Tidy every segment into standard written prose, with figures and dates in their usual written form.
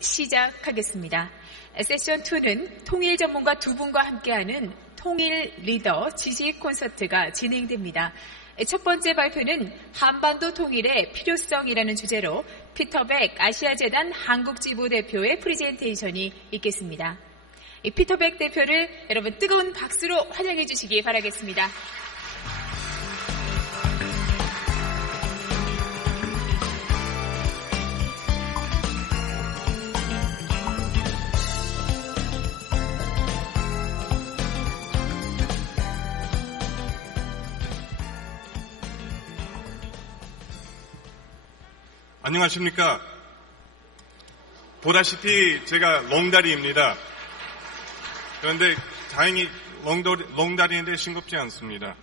시작하겠습니다. 세션 2는 통일 전문가 두 분과 함께하는 통일 리더 지식 콘서트가 진행됩니다. 첫 번째 발표는 한반도 통일의 필요성이라는 주제로 피터백 아시아재단 한국지부 대표의 프레젠테이션이 있겠습니다. 피터백 대표를 여러분 뜨거운 박수로 환영해 주시기 바라겠습니다. 안녕하십니까. 보다시피 제가 롱다리입니다. 그런데 다행히 롱다리인데 싱겁지 않습니다.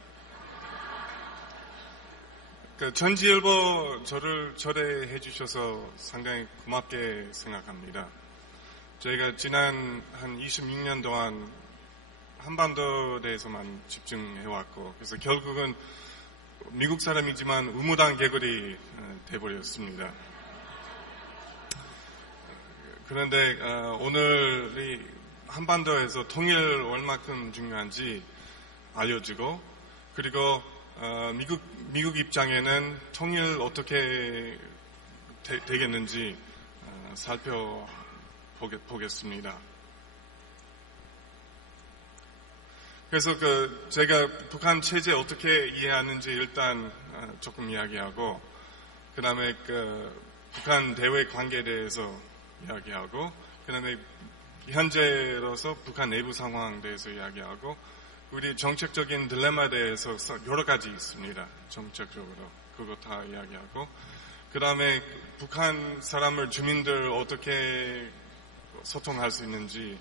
전지일보 저를 초대해 주셔서 상당히 고맙게 생각합니다. 저희가 지난 한 26년 동안 한반도에 대해서만 집중해왔고, 그래서 결국은 미국 사람이지만 의무당 개구리 돼버렸습니다. 그런데 오늘이 한반도에서 통일 얼마큼 중요한지 알려주고, 그리고 미국 입장에는 통일 어떻게 되겠는지 살펴보겠습니다. 그래서 제가 북한 체제 어떻게 이해하는지 일단 조금 이야기하고, 그 다음에 북한 대외 관계에 대해서 이야기하고, 그 다음에 현재로서 북한 내부 상황에 대해서 이야기하고, 우리 정책적인 딜레마에 대해서 여러 가지 있습니다. 정책적으로. 그거 다 이야기하고, 그 다음에 북한 사람을, 주민들 어떻게 소통할 수 있는지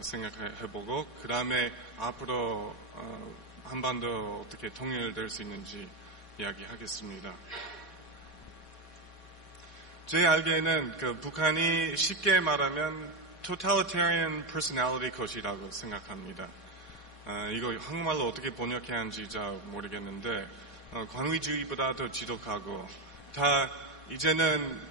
생각해보고, 그 다음에 앞으로 한반도 어떻게 통일될 수 있는지 이야기하겠습니다. 제 알기에는 북한이 쉽게 말하면 totalitarian personality 컷이라고 생각합니다. 이거 한국말로 어떻게 번역해야 하는지 잘 모르겠는데, 권위주의보다 더 지독하고, 다 이제는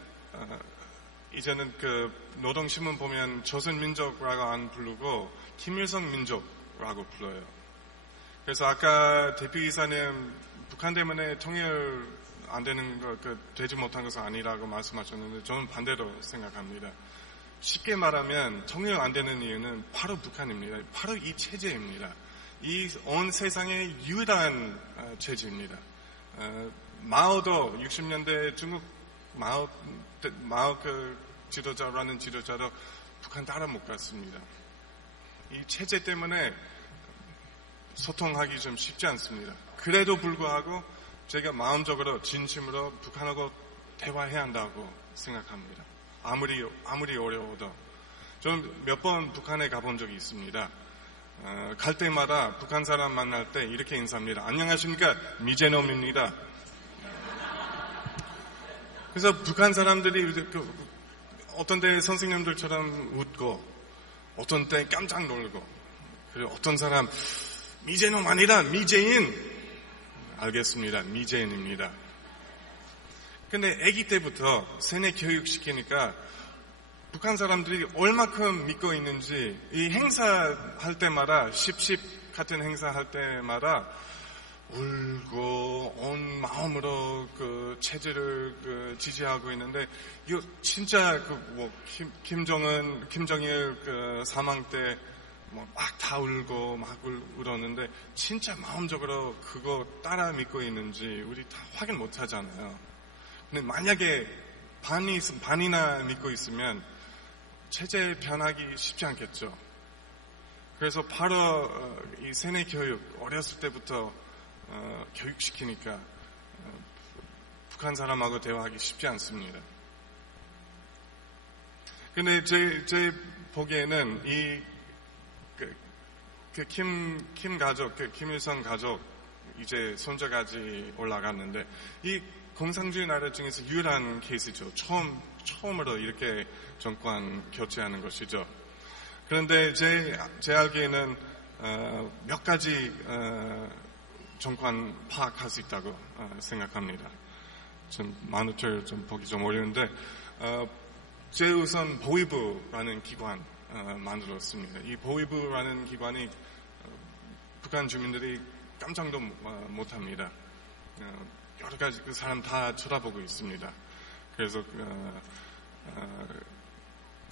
노동신문 보면 조선민족이라고 안 부르고 김일성 민족이라고 불러요. 그래서 아까 대표이사님 북한 때문에 통일 안 되는 거, 되지 못한 것은 아니라고 말씀하셨는데, 저는 반대로 생각합니다. 쉽게 말하면 통일 안 되는 이유는 바로 북한입니다. 바로 이 체제입니다. 이 온 세상의 유일한 체제입니다. 마오도 60년대 중국 마오 지도자라는 지도자도 북한 따라 못 갔습니다. 이 체제 때문에 소통하기 좀 쉽지 않습니다. 그래도 불구하고 제가 마음적으로 진심으로 북한하고 대화해야 한다고 생각합니다. 아무리 어려워도. 저는 몇 번 북한에 가본 적이 있습니다. 갈 때마다 북한 사람 만날 때 이렇게 인사합니다. 안녕하십니까? 미제놈입니다. 그래서 북한 사람들이 어떤 때 선생님들처럼 웃고, 어떤 때 깜짝 놀고, 그리고 어떤 사람 미제놈 아니라 미제인. 알겠습니다. 미제인입니다. 근데 아기 때부터 세뇌 교육 시키니까 북한 사람들이 얼마큼 믿고 있는지, 이 행사할 때마다, 10 같은 행사할 때마다 울고 온 마음으로 체제를 지지하고 있는데, 이거 진짜 김정일 사망 때 막 다 울고 막 울었는데, 진짜 마음적으로 그거 따라 믿고 있는지 우리 다 확인 못 하잖아요. 근데 만약에 반이나 믿고 있으면 체제 변하기 쉽지 않겠죠. 그래서 바로 이 세뇌 교육, 어렸을 때부터 교육시키니까 북한 사람하고 대화하기 쉽지 않습니다. 근데 제 보기에는 킴 가족, 김일성 가족, 이제 손자까지 올라갔는데, 이 공산주의 나라 중에서 유일한 케이스죠. 처음으로 이렇게 정권 교체하는 것이죠. 그런데 제 알기에는 몇 가지 정권 파악할 수 있다고 생각합니다. 좀 마누철 좀 보기 좀 어려운데, 제우선 보위부라는 기관 만들었습니다. 이 보위부라는 기관이 북한 주민들이 깜짝도 못합니다. 여러 가지 그 사람 다 쳐다보고 있습니다. 그래서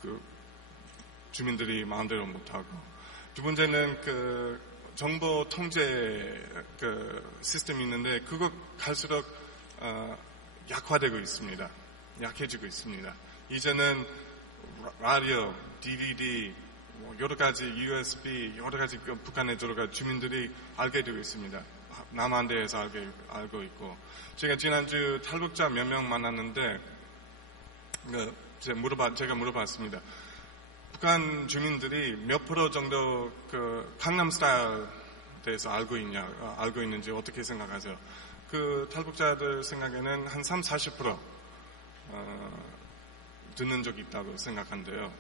그 주민들이 마음대로 못하고, 두 번째는 그 정보 통제 그 시스템이 있는데 그거 갈수록 약화되고 있습니다. 약해지고 있습니다. 이제는 라디오, DVD, 여러 가지 USB, 여러 가지 북한에 들어가 주민들이 알게 되고 있습니다. 남한대에서 알고 있고, 제가 지난주 탈북자 몇 명 만났는데 제가 물어봤습니다. 북한 주민들이 몇 프로 정도 그 강남 스타일 대해서 알고 있는지 어떻게 생각하세요? 그 탈북자들 생각에는 한 30-40% 듣는 적이 있다고 생각한대요.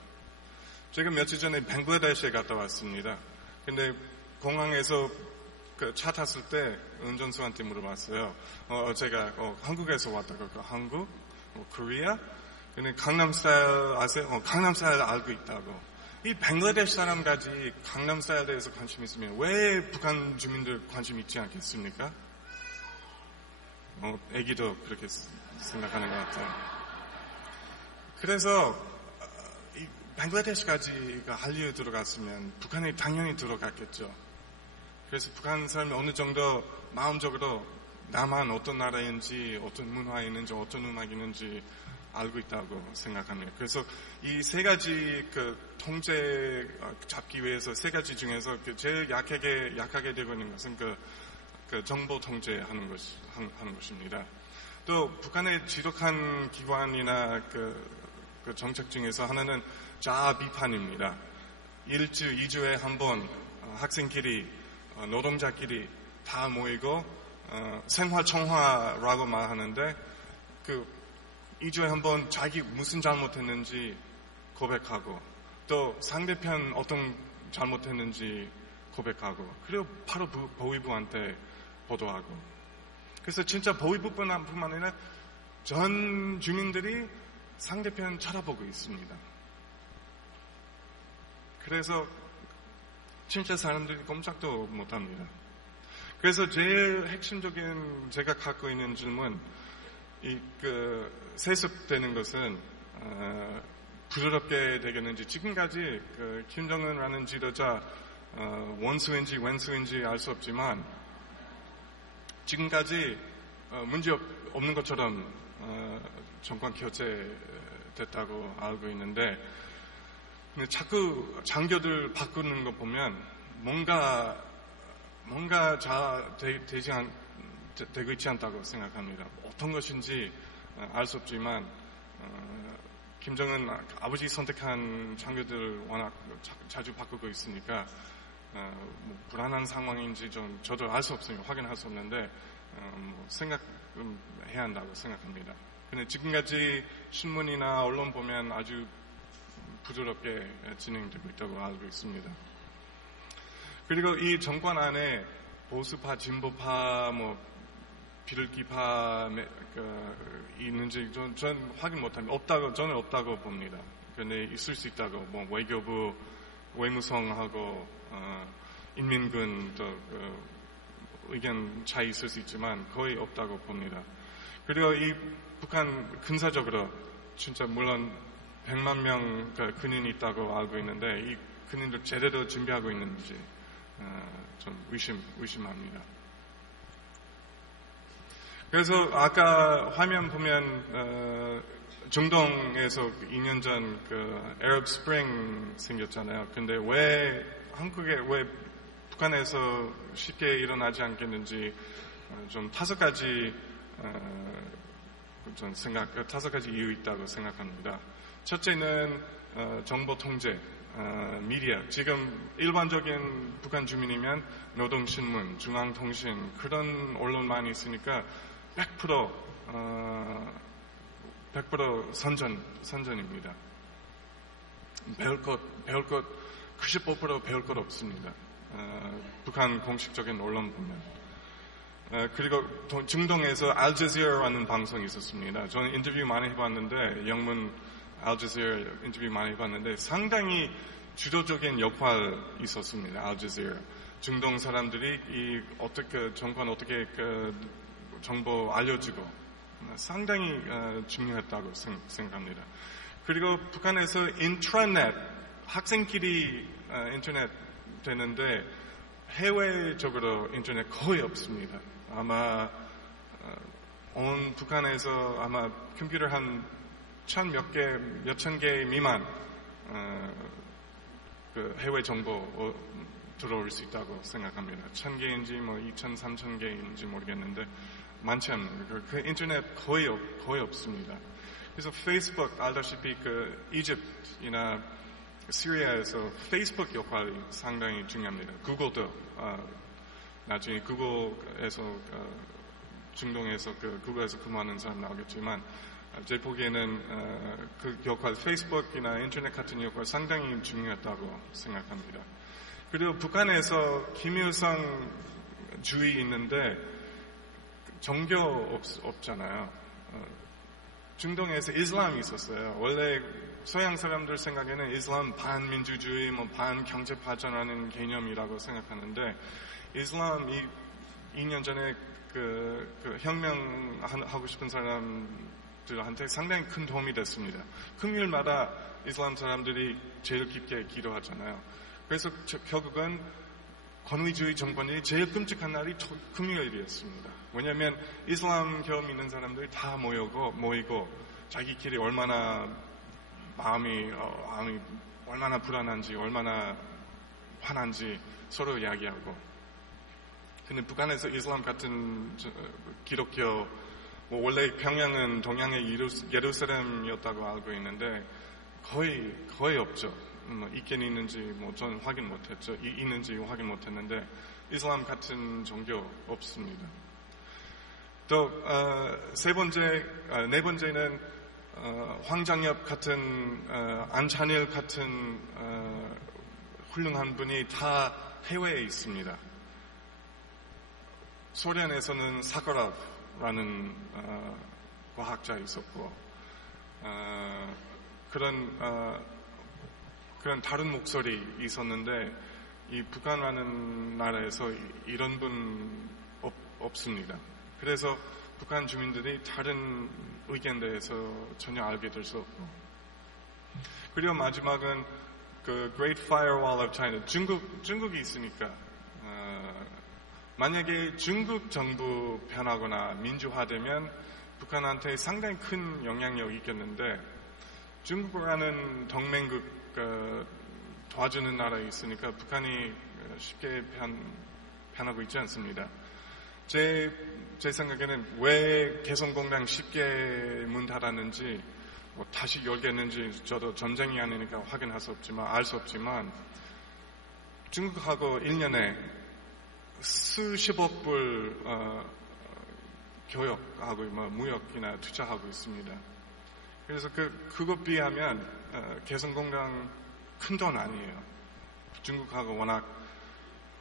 제가 며칠 전에 벵글라데시에 갔다 왔습니다. 근데 공항에서 그 차 탔을 때 운전수한테 물어봤어요. 제가 한국에서 왔다고. 한국? 코리아? 근데 강남 스타일 아세요? 강남 스타일 알고 있다고. 이 벵글라데시 사람까지 강남 스타일에 대해서 관심 있으면 왜 북한 주민들 관심 있지 않겠습니까? 애기도 그렇게 생각하는 것 같아요. 그래서 이 벵글라데시까지가 한류에 들어갔으면 북한에 당연히 들어갔겠죠. 그래서 북한 사람이 어느 정도 마음적으로 남한 어떤 나라인지, 어떤 문화가 있는지, 어떤 음악이 있는지 알고 있다고 생각합니다. 그래서 이 세 가지 그 통제 잡기 위해서 세 가지 중에서 제일 약하게 되고 있는 것은 그 정보 통제하는 것입니다. 또 북한의 지독한 기관이나 그 정책 중에서 하나는 자아 비판입니다. 1주, 2주에 한 번 학생끼리, 노동자끼리 다 모이고 생활 청화라고 말하는데 2주에 한 번 자기 무슨 잘못했는지 고백하고, 또 상대편 어떤 잘못했는지 고백하고, 그리고 바로 보위부한테 보도하고. 그래서 진짜 보위부뿐 아니라 전 주민들이 상대편 쳐다보고 있습니다. 그래서 진짜 사람들이 꼼짝도 못합니다. 그래서 제일 핵심적인 제가 갖고 있는 질문, 세습되는 것은 부드럽게 되겠는지, 지금까지 김정은이라는 지도자 원수인지 왼수인지 알 수 없지만 지금까지 문제 없는 것처럼 정권 교체됐다고 알고 있는데, 근데 자꾸 장교들 바꾸는 거 보면 뭔가 되고 있지 않다고 생각합니다. 어떤 것인지 알 수 없지만 김정은 아버지 선택한 장교들 워낙 자주 바꾸고 있으니까 불안한 상황인지 좀 저도 알 수 없으니까 확인할 수 없는데 생각해야 한다고 생각합니다. 근데 지금까지 신문이나 언론 보면 아주 부드럽게 진행되고 있다고 알고 있습니다. 그리고 이 정권 안에 보수파, 진보파, 비둘기파 있는지 전 확인 못합니다. 저는 없다고 봅니다. 근데 있을 수 있다고, 외교부, 외무성하고 인민군 또 의견 차이 있을 수 있지만 거의 없다고 봅니다. 그리고 이 북한 근사적으로 진짜 물론 100만 명 군인이 있다고 알고 있는데 이 군인들 제대로 준비하고 있는지 좀 의심합니다. 그래서 아까 화면 보면 중동에서 2년 전 Arab Spring 생겼잖아요. 근데 왜 북한에서 쉽게 일어나지 않겠는지 좀 5가지 다섯 가지 이유 있다고 생각합니다. 첫째는 정보 통제, 미디어. 지금 일반적인 북한 주민이면 노동신문, 중앙통신 그런 언론만이 있으니까 100% 선전입니다. 배울 것 95% 배울 것 없습니다. 북한 공식적인 언론 보면. 그리고 중동에서 알제지라는 방송이 있었습니다. 저는 인터뷰 많이 해봤는데 영문 알제지라 인터뷰 많이 봤는데 상당히 주도적인 역할이 있었습니다. 알제지라. 중동 사람들이 정권 어떻게 정보 알려주고 상당히 중요했다고 생각합니다. 그리고 북한에서 인트라넷, 학생끼리 인터넷 되는데 해외적으로 인터넷 거의 없습니다. 아마 온 북한에서 아마 컴퓨터 한 몇천 개 미만 그 해외 정보 들어올 수 있다고 생각합니다. 1000개인지 2000, 3000개인지 모르겠는데 많지 않습니다. 그 인터넷 거의 없습니다. 그래서 페이스북 알다시피 그 이집트나 시리아에서 페이스북 역할이 상당히 중요합니다. 구글도 나중에 구글에서 중동에서 구글에서 근무하는 사람 나오겠지만 제 보기에는 그 역할 페이스북이나 인터넷 같은 역할 상당히 중요했다고 생각합니다. 그리고 북한에서 김일성 주의 있는데 종교 없잖아요. 중동에서 이슬람이 있었어요. 원래 서양 사람들 생각에는 이슬람 반민주주의, 반경제 발전하는 개념이라고 생각하는데 이슬람이 2년 전에 그 혁명하고 싶은 사람들한테 상당히 큰 도움이 됐습니다. 금요일마다 이슬람 사람들이 제일 깊게 기도하잖아요. 그래서 결국은 권위주의 정권이 제일 끔찍한 날이 금요일이었습니다. 왜냐하면 이슬람 경험 있는 사람들이 다 모이고 자기끼리 얼마나 마음이 얼마나 불안한지 얼마나 화난지 서로 이야기하고. 근데 북한에서 이슬람 같은 기독교 원래 평양은 동양의 예루살렘이었다고 알고 있는데 거의 없죠. 있긴 있는지 저는 확인 못했죠. 있는지 확인 못했는데 이슬람 같은 종교 없습니다. 또 네 번째는 황장엽 같은 안찬일 같은 훌륭한 분이 다 해외에 있습니다. 소련에서는 사카롭라는 과학자 있었고 그런 다른 목소리 있었는데 이 북한이라는 나라에서 이런 분 없습니다. 그래서 북한 주민들이 다른 의견에 대해서 전혀 알게 될 수 없고. 그리고 마지막은 그 Great Firewall of China, 중국이 있으니까 만약에 중국 정부 변하거나 민주화되면 북한한테 상당히 큰 영향력이 있겠는데 중국이라는 동맹국 도와주는 나라에 있으니까 북한이 쉽게 변하고 있지 않습니다. 제 생각에는 왜 개성공단 쉽게 문 닫았는지 다시 열겠는지 저도 전쟁이 아니니까 확인할 수 없지만 알 수 없지만 중국하고 1년에 수십억 불 교역하고 무역이나 투자하고 있습니다. 그래서 그것 비하면 개성공단 큰 돈 아니에요. 중국하고 워낙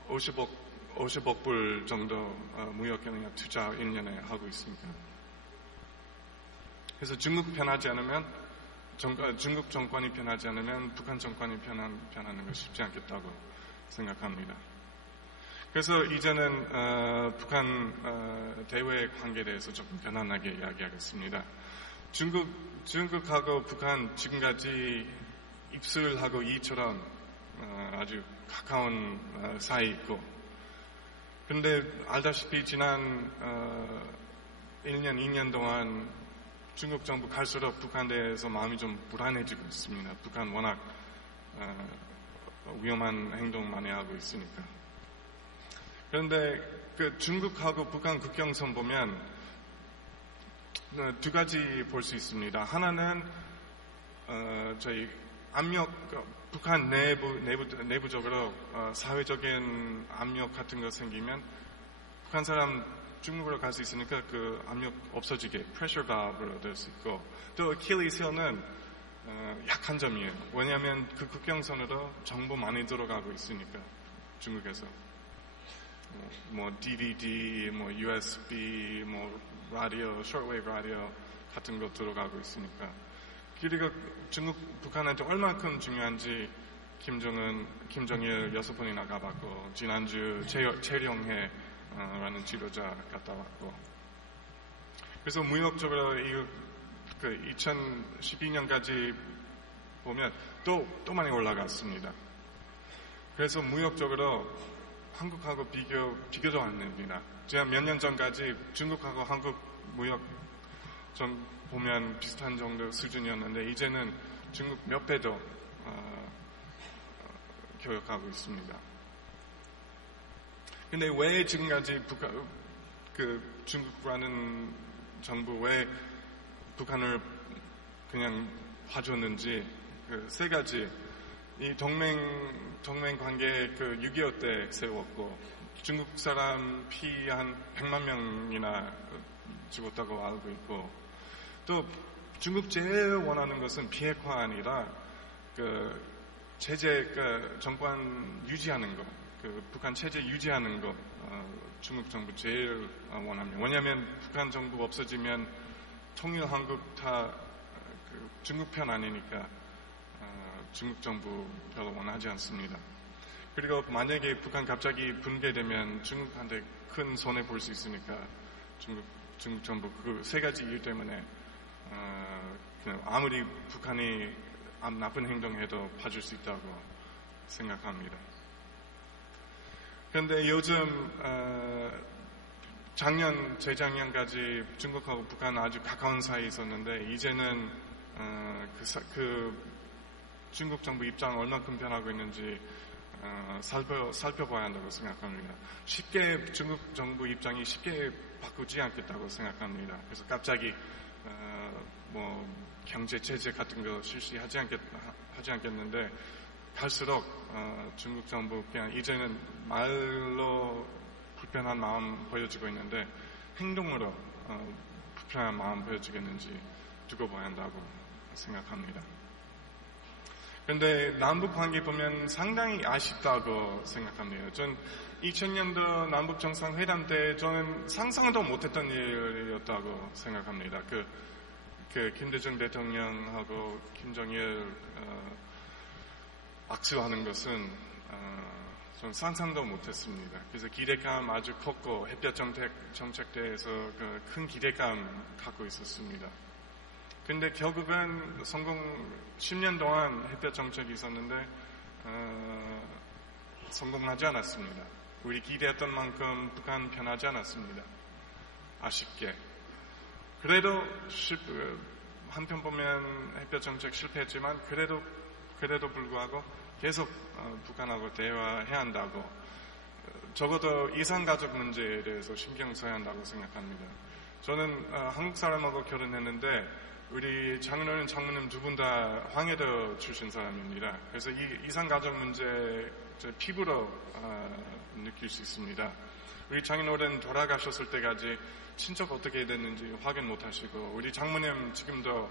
50억 불 정도 무역이나 투자 1년에 하고 있습니다. 그래서 중국 변하지 않으면 중국 정권이 변하지 않으면 북한 정권이 변하는 거 쉽지 않겠다고 생각합니다. 그래서 이제는 북한 대외 관계에 대해서 조금 편안하게 이야기하겠습니다. 중국하고 북한 지금까지 입술하고 이처럼 아주 가까운 사이에 있고 그런데 알다시피 지난 1년, 2년 동안 중국 정부 갈수록 북한에 대해서 마음이 좀 불안해지고 있습니다. 북한 워낙 위험한 행동 많이 하고 있으니까. 그런데 그 중국하고 북한 국경선 보면 두 가지 볼 수 있습니다. 하나는 저희 압력, 북한 내부적으로 사회적인 압력 같은 거 생기면 북한 사람 중국으로 갈 수 있으니까 그 압력 없어지게 프레셔 바브로 될 수 있고 또 어킬리스 힐은 약한 점이에요. 왜냐하면 그 국경선으로 정보 많이 들어가고 있으니까 중국에서 DVD, USB, 라디오, shortwave 라디오 같은 거 들어가고 있으니까 그리고 중국 북한한테 얼마큼 중요한지 김정일 6번이나 가봤고 지난주 최룡해라는 지도자 갔다 왔고 그래서 무역적으로 2012년까지 보면 또 많이 올라갔습니다. 그래서 무역적으로 한국하고 비교도 안 됩니다. 제가 몇 년 전까지 중국하고 한국 무역 좀 보면 비슷한 정도 수준이었는데 이제는 중국 몇 배도 교역하고 있습니다. 근데 왜 지금까지 중국과는 정부 왜 북한을 그냥 봐줬는지 세 가지 이 동맹 관계 6.25 때 세웠고 중국 사람 피 한 100만 명이나 죽었다고 알고 있고 또 중국 제일 원하는 것은 비핵화 아니라 체제 정권 유지하는 것, 북한 체제 유지하는 것 중국 정부 제일 원합니다. 왜냐하면 북한 정부 없어지면 통일 한국 다 중국 편 아니니까 중국 정부 별로 원하지 않습니다. 그리고 만약에 북한 갑자기 붕괴되면 중국한테 큰 손해 볼 수 있으니까 중국 정부 그 세 가지 이유 때문에 아무리 북한이 나쁜 행동해도 봐줄 수 있다고 생각합니다. 그런데 요즘 재작년까지 중국하고 북한 아주 가까운 사이에 있었는데 이제는 중국 정부 입장 얼만큼 변하고 있는지 살펴봐야 한다고 생각합니다. 중국 정부 입장이 쉽게 바꾸지 않겠다고 생각합니다. 그래서 갑자기 경제 제재 같은 거 실시하지 않겠는데 갈수록 중국 정부 그냥 이제는 말로 불편한 마음 보여주고 있는데 행동으로 불편한 마음 보여주겠는지 두고 봐야 한다고 생각합니다. 그런데 남북 관계 보면 상당히 아쉽다고 생각합니다. 전 2000년도 남북 정상회담 때 저는 상상도 못했던 일이었다고 생각합니다. 김대중 대통령하고 김정일 악수하는 것은 전 상상도 못했습니다. 그래서 기대감 아주 컸고 햇볕 정책 대해서 큰 기대감 갖고 있었습니다. 근데 결국은 10년 동안 햇볕 정책이 있었는데 성공하지 않았습니다. 우리 기대했던 만큼 북한 변하지 않았습니다. 아쉽게. 그래도 한편 보면 햇볕 정책 실패했지만 그래도 불구하고 계속 북한하고 대화해야 한다고 적어도 이산가족 문제에 대해서 신경 써야 한다고 생각합니다. 저는 한국 사람하고 결혼했는데 우리 장인어른 장모님 두 분 다 황해도 출신 사람입니다. 그래서 이 이산가족 문제 피부로 느낄 수 있습니다. 우리 장인어른 돌아가셨을 때까지 친척 어떻게 됐는지 확인 못 하시고 우리 장모님 지금도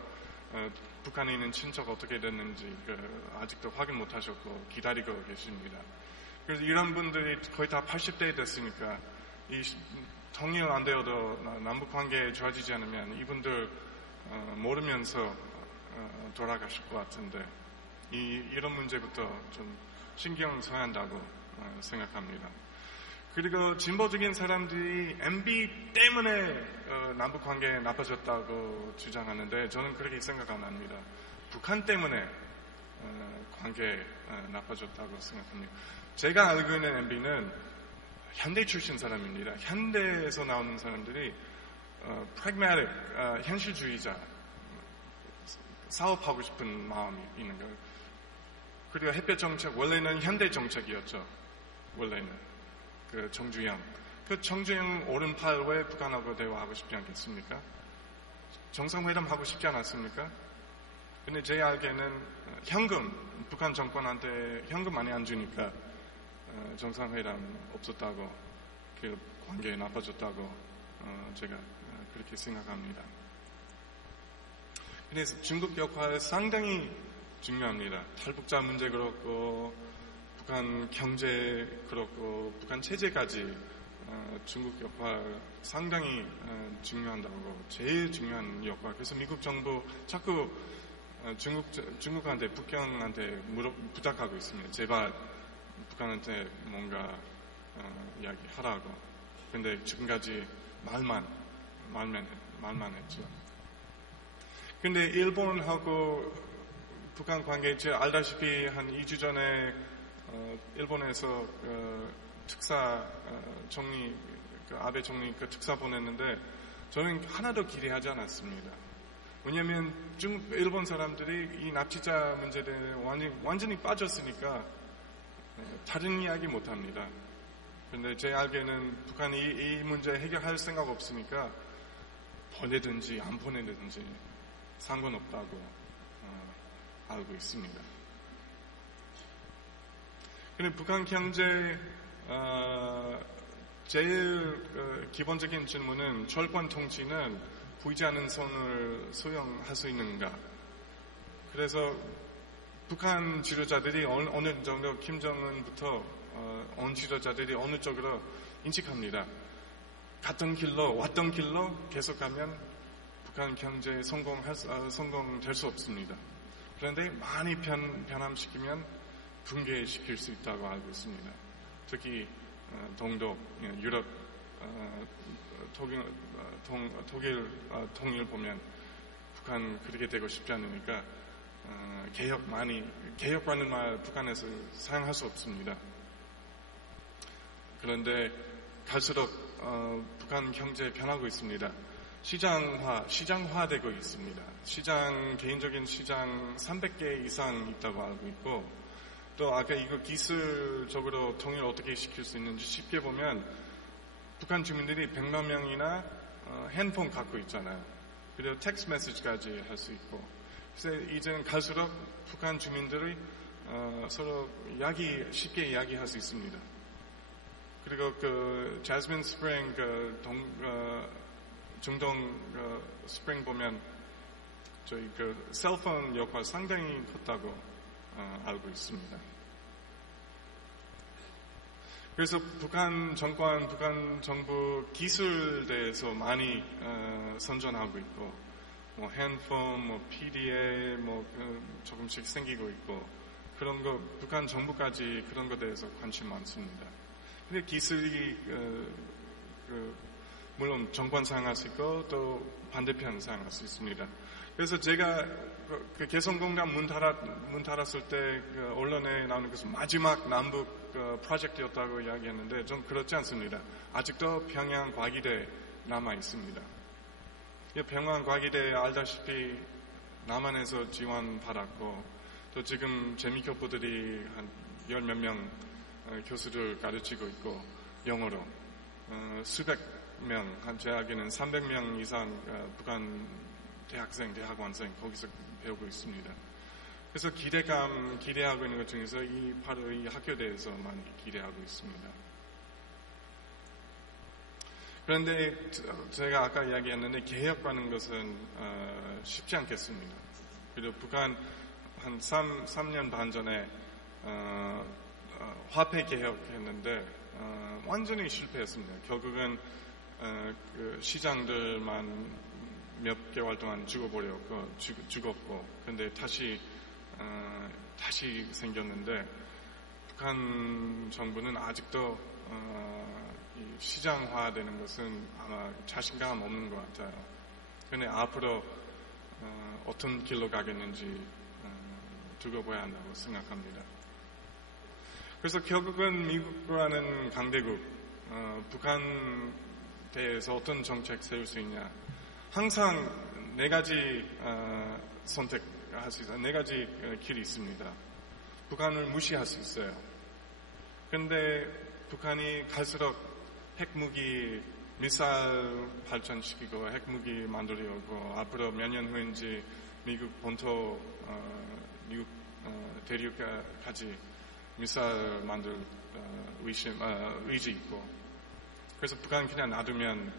북한에 있는 친척 어떻게 됐는지 아직도 확인 못 하셨고 기다리고 계십니다. 그래서 이런 분들이 거의 다 80대 됐으니까 이 통일 안 되어도 남북 관계 좋아지지 않으면 이분들 모르면서 돌아가실 것 같은데 이런 문제부터 좀 신경 써야 한다고 생각합니다. 그리고 진보적인 사람들이 MB 때문에 남북 관계 나빠졌다고 주장하는데 저는 그렇게 생각 안 합니다. 북한 때문에 관계 나빠졌다고 생각합니다. 제가 알고 있는 MB는 현대 출신 사람입니다. 현대에서 나오는 사람들이 pragmatic, 현실주의자, 사업하고 싶은 마음이 있는 거예요. 그리고 햇볕 정책, 원래는 현대 정책이었죠. 원래는. 정주영. 정주영 오른팔 왜 북한하고 대화하고 싶지 않겠습니까? 정상회담 하고 싶지 않았습니까? 근데 제 알기에는 북한 정권한테 현금 많이 안 주니까 정상회담 없었다고, 관계 나빠졌다고 제가 그렇게 생각합니다. 근데 중국 역할 상당히 중요합니다. 탈북자 문제 그렇고 북한 경제 그렇고 북한 체제까지 중국 역할 상당히 중요한다고 제일 중요한 역할. 그래서 미국 정부 자꾸 중국한테 북경한테 부탁하고 있습니다. 제발 북한한테 뭔가 이야기하라고. 근데 지금까지 말만 했죠. 근데 일본하고 북한 관계, 제가 알다시피 한 2주 전에 일본에서 특사 총리, 아베 총리 특사 보냈는데 저는 하나도 기대하지 않았습니다. 왜냐하면 일본 사람들이 이 납치자 문제에 완전히 빠졌으니까 다른 이야기 못합니다. 그런데 제 알기에는 북한이 이 문제 해결할 생각 없으니까 보내든지 안 보내든지 상관없다고 알고 있습니다. 그런데 북한 경제 제일 기본적인 질문은 철권 통치는 보이지 않는 손을 수용할 수 있는가. 그래서 북한 지도자들이 어느 정도 김정은부터 온 지도자들이 어느 쪽으로 인식합니다. 갔던 길로 왔던 길로 계속 가면 북한 경제에 성공될 수 없습니다. 그런데 많이 변함시키면 붕괴시킬 수 있다고 알고 있습니다. 특히 동독, 유럽, 독일 통일 보면 북한 그렇게 되고 싶지 않으니까 개혁이라는 말 북한에서 사용할 수 없습니다. 그런데 갈수록 북한 경제 변하고 있습니다. 시장화되고 있습니다. 개인적인 시장 300개 이상 있다고 알고 있고, 또 아까 이거 기술적으로 통일 어떻게 시킬 수 있는지 쉽게 보면 북한 주민들이 100만 명이나 핸드폰 갖고 있잖아요. 그리고 텍스트 메시지까지 할 수 있고, 그래서 이제는 갈수록 북한 주민들이 서로 쉽게 이야기할 수 있습니다. 그리고 자스민 스프링 중동 스프링 보면 저희 셀폰 역할 상당히 컸다고 알고 있습니다. 그래서 북한 정부 기술에 대해서 많이 선전하고 있고, 뭐 핸드폰, PDA 조금씩 생기고 있고, 그런 거 북한 정부까지 그런 것에 대해서 관심 많습니다. 근데 기술이 물론 정권 사용할 수 있고 또 반대편 사용할 수 있습니다. 그래서 제가 개성공단 문 닫았을 때 언론에 나오는 것은 마지막 남북 프로젝트였다고 이야기했는데 좀 그렇지 않습니다. 아직도 평양 과기대 남아 있습니다. 평양 과기대 알다시피 남한에서 지원 받았고, 또 지금 재미교포들이 한 10몇 명 교수를 가르치고 있고, 영어로 수백 명, 제 알기는 300명 이상 북한 대학원생 거기서 배우고 있습니다. 그래서 기대하고 있는 것 중에서 바로 이 학교에 대해서 많이 기대하고 있습니다. 그런데 제가 아까 이야기했는데 개혁하는 것은 쉽지 않겠습니다. 그리고 북한 한 3년 반 전에 화폐 개혁했는데 완전히 실패했습니다. 결국은 시장들만 몇 개월 동안 죽었고, 근데 다시 생겼는데 북한 정부는 아직도 시장화되는 것은 아마 자신감 없는 것 같아요. 근데 앞으로 어떤 길로 가겠는지 두고 봐야 한다고 생각합니다. 그래서 결국은 미국이라는 강대국, 북한 대해서 어떤 정책 세울 수 있냐. 항상 네 가지 선택할 수 있어요. 네 가지 길이 있습니다. 북한을 무시할 수 있어요. 근데 북한이 갈수록 핵무기, 미사일 발전시키고 핵무기 만들려고 앞으로 몇 년 후인지 미국 본토, 미국 대륙까지 미사일 만들 의지 있고, 그래서 북한 그냥 놔두면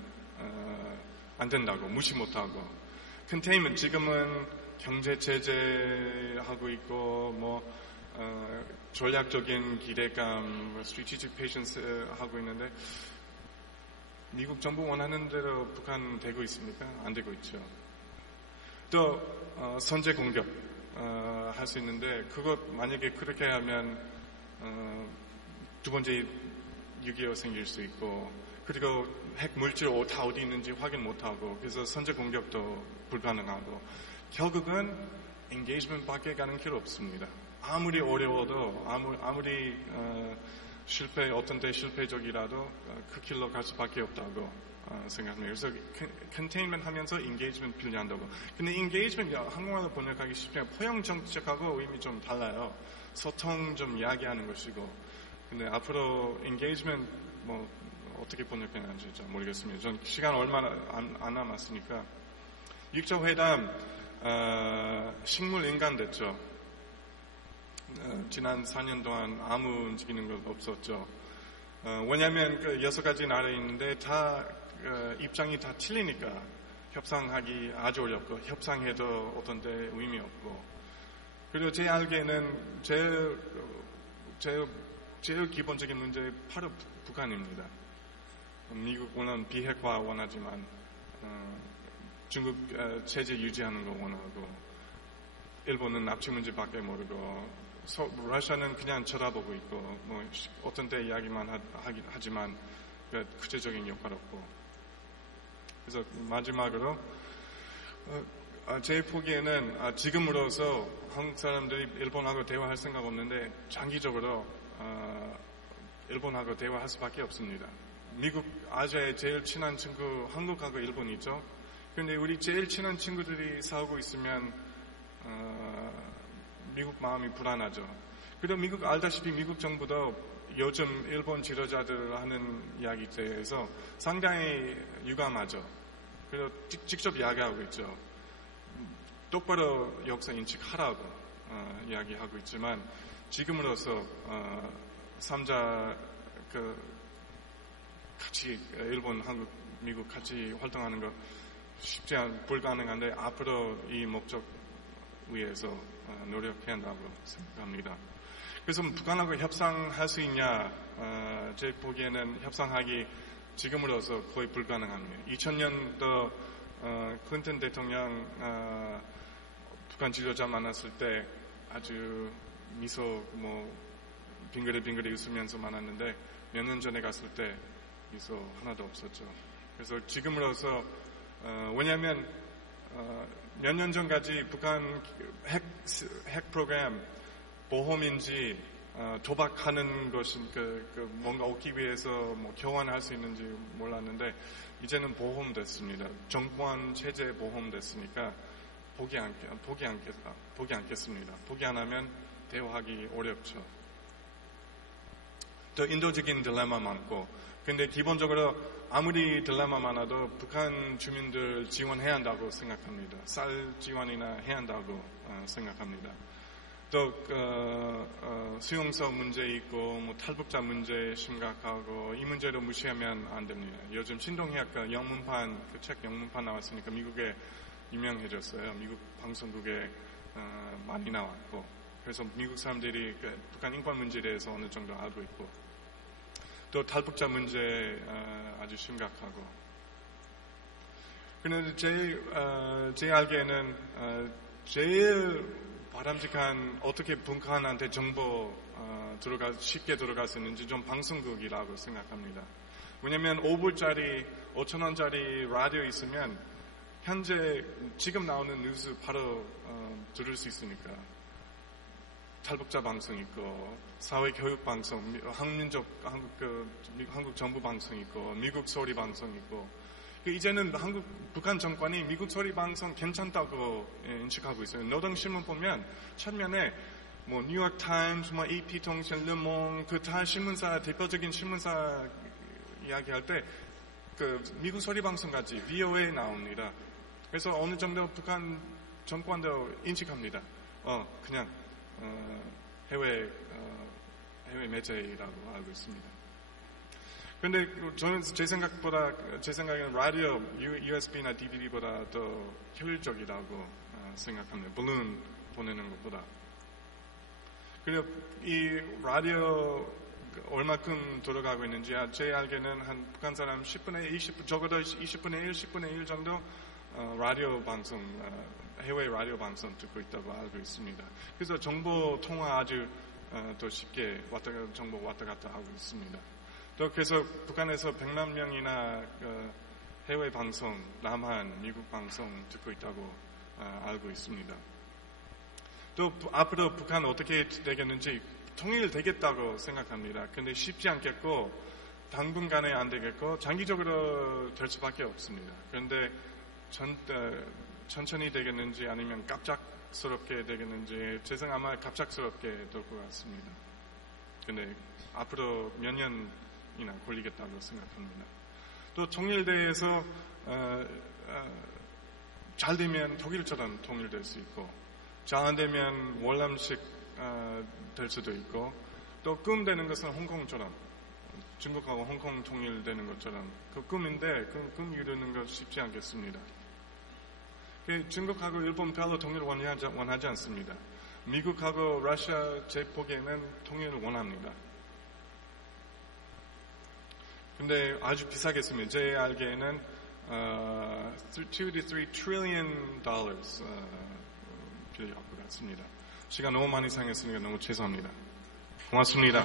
안 된다고, 무시 못하고. 컨테인먼트, 지금은 경제 제재하고 있고, 전략적인 기대감, strategic patience 하고 있는데, 미국 정부 원하는 대로 북한 되고 있습니까? 안 되고 있죠. 또 선제 공격, 할 수 있는데 그것 만약에 그렇게 하면 두 번째 6.25 생길 수 있고 그리고 핵 물질 다 어디 있는지 확인 못하고 그래서 선제 공격도 불가능하고 결국은 엔게이지먼트밖에 가는 길 없습니다. 아무리 어려워도 아무리 어떤 때 실패적이라도 그 길로 갈 수밖에 없다고 생각합니다. 그래서 컨테인먼트 하면서 인게이지먼트 필요한다고. 근데 인게이지먼트 한국말로 번역하기 쉽지만 포용 정책하고 의미 좀 달라요. 소통 좀 이야기하는 것이고. 근데 앞으로 인게이지먼트 뭐 어떻게 번역되는지 잘 모르겠습니다. 전 시간 얼마 안 남았으니까. 6차 회담 식물 인간 됐죠. 지난 4년 동안 아무 움직이는 것 없었죠. 왜냐하면 그 6가지 나라에 있는데 다 입장이 다 틀리니까 협상하기 아주 어렵고 협상해도 어떤 때 의미 없고 그리고 제 알기에는 제일 기본적인 문제 바로 북한입니다. 미국 물론 비핵화 원하지만 중국 체제 유지하는 거 원하고 일본은 납치 문제밖에 모르고 러시아는 그냥 쳐다보고 있고 뭐 어떤 때 이야기만 하지만 구체적인 역할 없고 그래서 마지막으로 제 보기에는 지금으로서 한국 사람들이 일본하고 대화할 생각 없는데 장기적으로 일본하고 대화할 수밖에 없습니다. 미국 아시아의 제일 친한 친구 한국하고 일본이죠. 그런데 우리 제일 친한 친구들이 싸우고 있으면 미국 마음이 불안하죠. 그리고 미국 알다시피 미국 정부도 요즘 일본 지도자들 하는 이야기에 대해서 상당히 유감하죠. 그리고 직접 이야기하고 있죠. 똑바로 역사 인식하라고 이야기하고 있지만 지금으로서 3자 같이 일본, 한국, 미국 같이 활동하는 거 불가능한데 앞으로 이 목적 위해서 노력해야 한다고 생각합니다. 그래서 북한하고 협상할 수 있냐? 제 보기에는 협상하기 지금으로서 거의 불가능합니다. 2000년도 클린턴 대통령 북한 지도자 만났을 때 아주 미소 빙그레 웃으면서 만났는데 몇 년 전에 갔을 때 미소 하나도 없었죠. 그래서 지금으로서 왜냐하면 몇 년 전까지 북한 핵 프로그램 보험인지 도박하는 것인 뭔가 얻기 위해서 교환할 수 있는지 몰랐는데 이제는 보험됐습니다. 정권 체제 보험됐으니까 포기 않겠습니다. 포기 안 하면 대화하기 어렵죠. 더 인도적인 딜레마 많고 근데 기본적으로 아무리 딜레마 많아도 북한 주민들 지원해야 한다고 생각합니다. 쌀 지원이나 해야 한다고 생각합니다. 또 수용소 문제 있고 탈북자 문제 심각하고 이 문제도 무시하면 안 됩니다. 요즘 신동희학 영문판 책 영문판 나왔으니까 미국에 유명해졌어요. 미국 방송국에 많이 나왔고 그래서 미국 사람들이 북한 인권 문제에 대해서 어느 정도 알고 있고 또 탈북자 문제 아주 심각하고 그런데 제 알기에는 제일 바람직한 어떻게 북한한테 정보 쉽게 들어갈 수 있는지 좀 방송국이라고 생각합니다. 왜냐하면 5불짜리 5,000원짜리 라디오 있으면 현재 지금 나오는 뉴스 바로 들을 수 있으니까 탈북자 방송 있고 사회교육 방송, 한국 정부 방송 있고 미국 소리 방송 있고 이제는 북한 정권이 미국 소리 방송 괜찮다고 인식하고 있어요. 노동신문 보면 첫면에 뉴욕 타임스, AP 통신, 르몽 다 신문사 대표적인 신문사 이야기할 때 미국 소리 방송까지 VOA 나옵니다. 그래서 어느 정도 북한 정권도 인식합니다. 그냥 해외 매체라고 알고 있습니다. 그런데 저는 제 생각에는 라디오, USB나 DVD보다 더 효율적이라고 생각합니다. 블룬 보내는 것보다. 그리고 이 라디오 얼마큼 돌아가고 있는지 제 알기에는 한 북한 사람 10분의 20, 적어도 20분의 1, 10분의 1 정도 라디오 방송 해외 라디오 방송 듣고 있다고 알고 있습니다. 그래서 정보 통화 아주 더 쉽게 정보 왔다 갔다 하고 있습니다. 또 그래서 북한에서 100만 명이나 해외 방송, 남한, 미국 방송 듣고 있다고 알고 있습니다. 또 앞으로 북한 어떻게 되겠는지 통일되겠다고 생각합니다. 근데 쉽지 않겠고 당분간에 안 되겠고 장기적으로 될 수밖에 없습니다. 그런데 천천히 되겠는지 아니면 갑작스럽게 되겠는지 제 생각 아마 갑작스럽게 될 것 같습니다. 근데 앞으로 몇 년이나 걸리겠다고 생각합니다. 또 통일돼서 잘 되면 독일처럼 통일될 수 있고 잘 안 되면 월남식 될 수도 있고 또 꿈 되는 것은 홍콩처럼 중국하고 홍콩 통일되는 것처럼 그 꿈인데 그 꿈 이루는 것 쉽지 않겠습니다. 중국하고 일본 별로 통일 원하지 않습니다. 미국하고 러시아 제 보기에는 통일을 원합니다. 근데 아주 비싸겠습니다. 제 알기에는 2 to 3 trillion dollars 필요할 것 같습니다. 시간 너무 많이 상했으니까 너무 죄송합니다. 고맙습니다.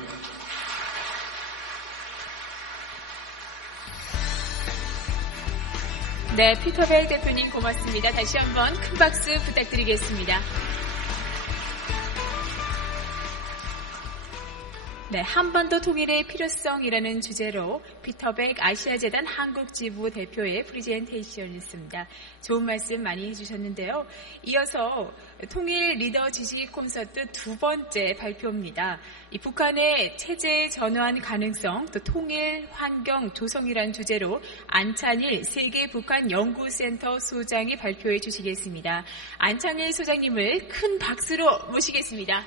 네, 피터백 대표님 고맙습니다. 다시 한번 큰 박수 부탁드리겠습니다. 네, 한반도 통일의 필요성이라는 주제로 피터백 아시아재단 한국지부 대표의 프리젠테이션이었습니다. 좋은 말씀 많이 해주셨는데요. 이어서 통일 리더 지식 콘서트 두 번째 발표입니다. 이 북한의 체제 전환 가능성, 또 통일 환경 조성이라는 주제로 안찬일 세계 북한 연구센터 소장이 발표해 주시겠습니다. 안찬일 소장님을 큰 박수로 모시겠습니다.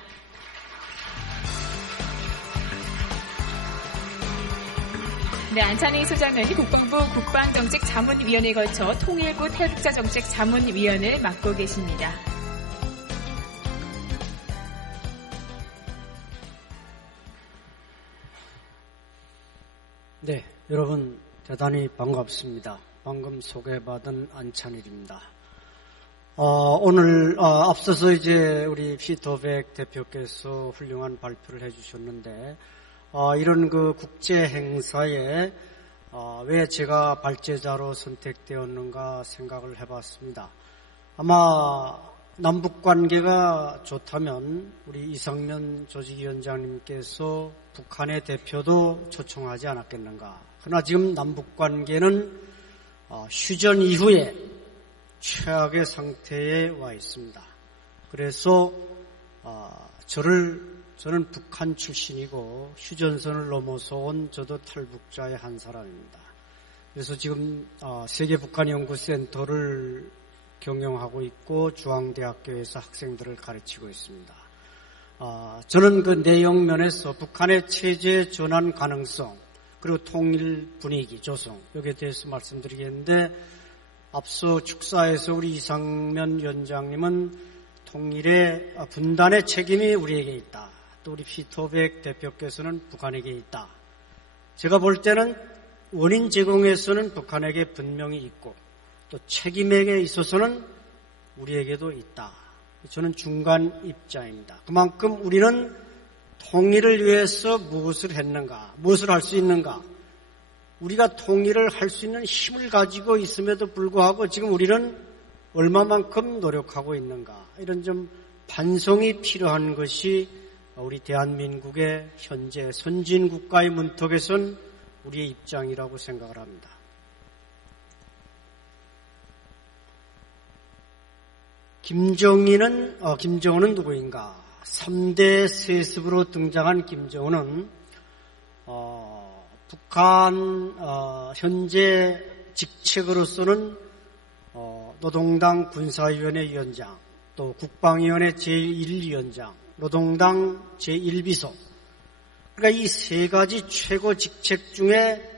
네, 안찬일 소장은 국방부 국방정책자문위원회에 거쳐 통일부 탈북자정책자문위원을 맡고 계십니다. 네, 여러분 대단히 반갑습니다. 방금 소개받은 안찬일입니다. 오늘 앞서서 이제 우리 피터백 대표께서 훌륭한 발표를 해주셨는데 이런 그 국제 행사에 왜 제가 발제자로 선택되었는가 생각을 해봤습니다. 아마 남북 관계가 좋다면 우리 이상면 조직위원장님께서 북한의 대표도 초청하지 않았겠는가. 그러나 지금 남북 관계는 휴전 이후에 최악의 상태에 와 있습니다. 그래서 저는 북한 출신이고 휴전선을 넘어서 온 저도 탈북자의 한 사람입니다. 그래서 지금 세계 북한 연구센터를 경영하고 있고 중앙대학교에서 학생들을 가르치고 있습니다. 저는 그 내용 면에서 북한의 체제 전환 가능성 그리고 통일 분위기 조성 여기에 대해서 말씀드리겠는데 앞서 축사에서 우리 이상면 위원장님은 통일의 분단의 책임이 우리에게 있다. 또 우리 피터백 대표께서는 북한에게 있다. 제가 볼 때는 원인 제공에서는 북한에게 분명히 있고 또 책임에게 있어서는 우리에게도 있다. 저는 중간 입장입니다. 그만큼 우리는 통일을 위해서 무엇을 했는가, 무엇을 할 수 있는가. 우리가 통일을 할 수 있는 힘을 가지고 있음에도 불구하고 지금 우리는 얼마만큼 노력하고 있는가. 이런 좀 반성이 필요한 것이 우리 대한민국의 현재 선진국가의 문턱에선 우리의 입장이라고 생각을 합니다. 김정은은 누구인가? 3대 세습으로 등장한 김정은은 북한 현재 직책으로서는 노동당 군사위원회 위원장, 또 국방위원회 제1위원장, 노동당 제1비서. 그러니까 이 세 가지 최고 직책 중에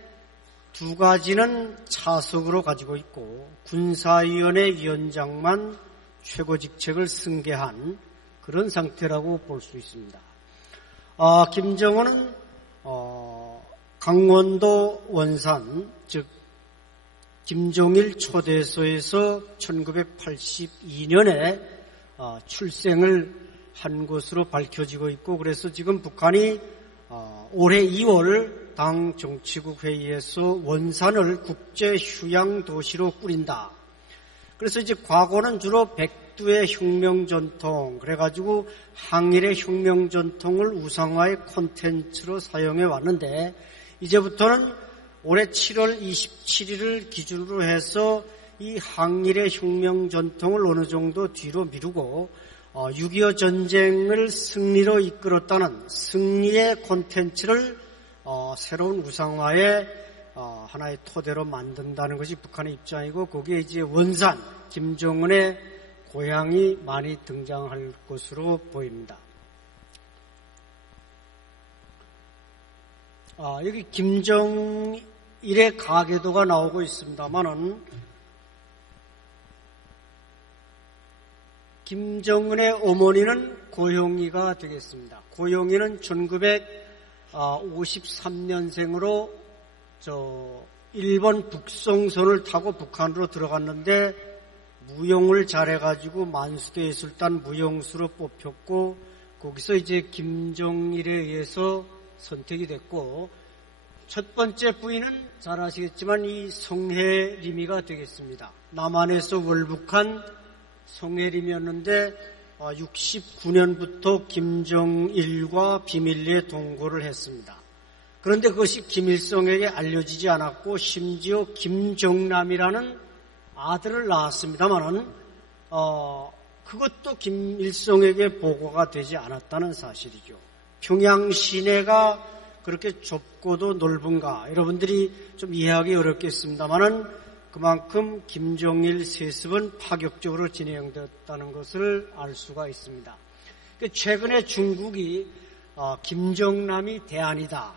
두 가지는 차석으로 가지고 있고 군사위원회 위원장만 최고 직책을 승계한 그런 상태라고 볼 수 있습니다. 김정은은 강원도 원산, 즉 김종일 초대소에서 1982년에 출생을 한 것으로 밝혀지고 있고, 그래서 지금 북한이 올해 2월 당 정치국 회의에서 원산을 국제 휴양 도시로 꾸린다. 그래서 이제 과거는 주로 백두의 혁명 전통, 그래가지고 항일의 혁명 전통을 우상화의 콘텐츠로 사용해 왔는데, 이제부터는 올해 7월 27일을 기준으로 해서 이 항일의 혁명 전통을 어느 정도 뒤로 미루고 6.25 전쟁을 승리로 이끌었다는 승리의 콘텐츠를 새로운 우상화의 하나의 토대로 만든다는 것이 북한의 입장이고, 거기에 이제 원산, 김정은의 고향이 많이 등장할 것으로 보입니다. 여기 김정일의 가계도가 나오고 있습니다만은, 김정은의 어머니는 고용이가 되겠습니다. 고용이는 1953년생으로 일본 북송선을 타고 북한으로 들어갔는데 무용을 잘해가지고 만수대 예술단 무용수로 뽑혔고, 거기서 이제 김정일에 의해서 선택이 됐고, 첫 번째 부인은 잘 아시겠지만 이 송혜림이가 되겠습니다. 남한에서 월북한 송혜림이었는데 69년부터 김정일과 비밀리에 동거를 했습니다. 그런데 그것이 김일성에게 알려지지 않았고, 심지어 김정남이라는 아들을 낳았습니다만은 그것도 김일성에게 보고가 되지 않았다는 사실이죠. 평양 시내가 그렇게 좁고도 넓은가, 여러분들이 좀 이해하기 어렵겠습니다만은 그만큼 김정일 세습은 파격적으로 진행되었다는 것을 알 수가 있습니다. 최근에 중국이 김정남이 대안이다,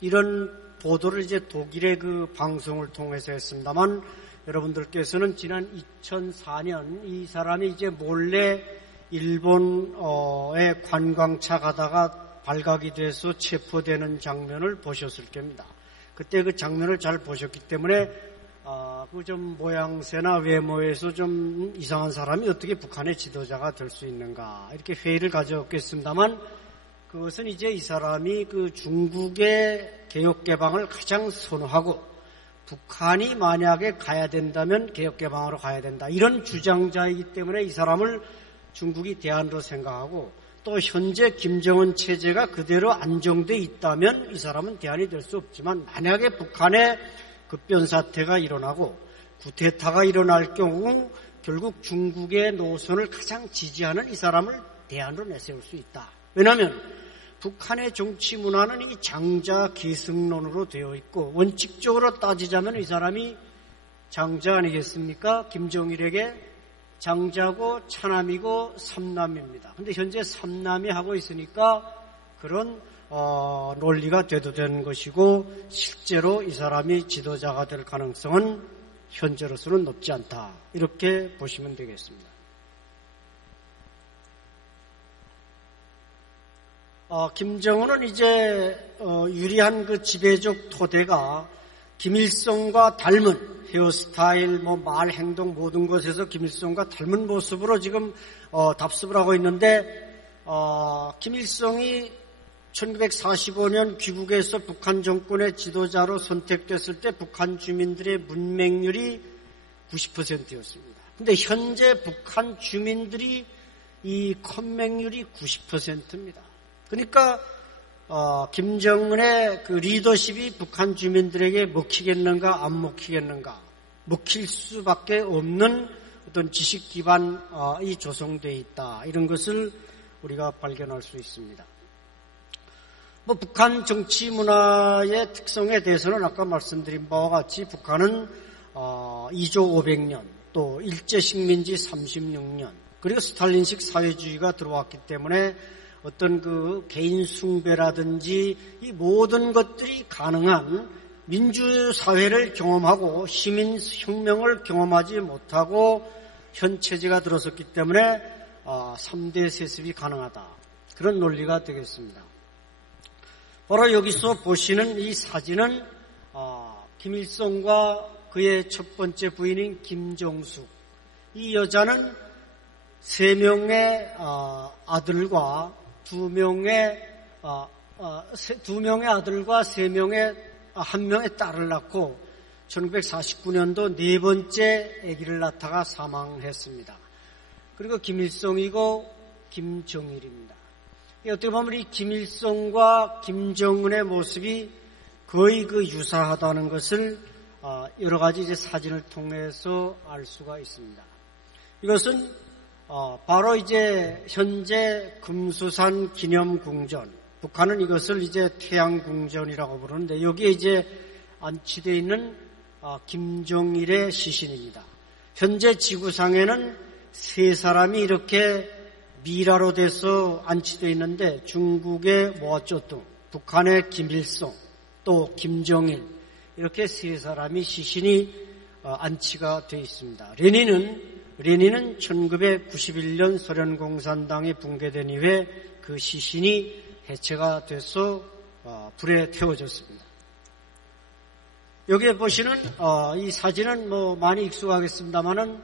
이런 보도를 이제 독일의 그 방송을 통해서 했습니다만, 여러분들께서는 지난 2004년 이 사람이 이제 몰래 일본에 관광차 가다가 발각이 돼서 체포되는 장면을 보셨을 겁니다. 그때 그 장면을 잘 보셨기 때문에 그 좀 모양새나 외모에서 좀 이상한 사람이 어떻게 북한의 지도자가 될 수 있는가, 이렇게 회의를 가졌겠습니다만, 그것은 이제 이 사람이 그 중국의 개혁개방을 가장 선호하고, 북한이 만약에 가야 된다면 개혁개방으로 가야 된다, 이런 주장자이기 때문에 이 사람을 중국이 대안으로 생각하고, 또 현재 김정은 체제가 그대로 안정돼 있다면 이 사람은 대안이 될 수 없지만, 만약에 북한에 급변사태가 일어나고 구테타가 일어날 경우 결국 중국의 노선을 가장 지지하는 이 사람을 대안으로 내세울 수 있다. 왜냐하면 북한의 정치 문화는 이 장자 계승론으로 되어 있고, 원칙적으로 따지자면 이 사람이 장자 아니겠습니까? 김정일에게 장자고 차남이고 삼남입니다. 근데 현재 삼남이 하고 있으니까 그런 논리가 돼도 되는 것이고, 실제로 이 사람이 지도자가 될 가능성은 현재로서는 높지 않다, 이렇게 보시면 되겠습니다. 김정은은 이제 유리한 그 지배적 토대가 김일성과 닮은 헤어스타일, 말, 행동 모든 것에서 김일성과 닮은 모습으로 지금 답습을 하고 있는데, 김일성이 1945년 귀국해서 북한 정권의 지도자로 선택됐을 때 북한 주민들의 문맹률이 90%였습니다. 근데 현재 북한 주민들이 이 컴맹률이 90%입니다. 그러니까 김정은의 그 리더십이 북한 주민들에게 먹히겠는가 안 먹히겠는가, 먹힐 수밖에 없는 어떤 지식 기반이 조성되어 있다, 이런 것을 우리가 발견할 수 있습니다. 북한 정치 문화의 특성에 대해서는 아까 말씀드린 바와 같이 북한은 2조 500년, 또 일제식민지 36년, 그리고 스탈린식 사회주의가 들어왔기 때문에 어떤 그 개인 숭배라든지 이 모든 것들이 가능한 민주사회를 경험하고 시민혁명을 경험하지 못하고 현 체제가 들어섰기 때문에 3대 세습이 가능하다, 그런 논리가 되겠습니다. 바로 여기서 보시는 이 사진은 김일성과 그의 첫 번째 부인인 김정숙. 이 여자는 3명의 아들과 2명의 아들과 1명의 딸을 낳고 1949년도 4번째 아기를 낳다가 사망했습니다. 그리고 김일성이고 김정일입니다. 어떻게 보면 이 김일성과 김정은의 모습이 거의 유사하다는 것을 여러 가지 이제 사진을 통해서 알 수가 있습니다. 이것은 바로 이제 현재 금수산 기념궁전, 북한은 이것을 이제 태양궁전이라고 부르는데 여기에 이제 안치되어 있는 김정일의 시신입니다. 현재 지구상에는 3사람이 이렇게 미라로 돼서 안치되어 있는데 중국의 모아쩌둥, 북한의 김일성, 또 김정일 이렇게 3사람이 시신이 안치가 되어 있습니다. 레닌은 1991년 소련공산당이 붕괴된 이후에 그 시신이 해체가 돼서 불에 태워졌습니다. 여기에 보시는 이 사진은 많이 익숙하겠습니다만은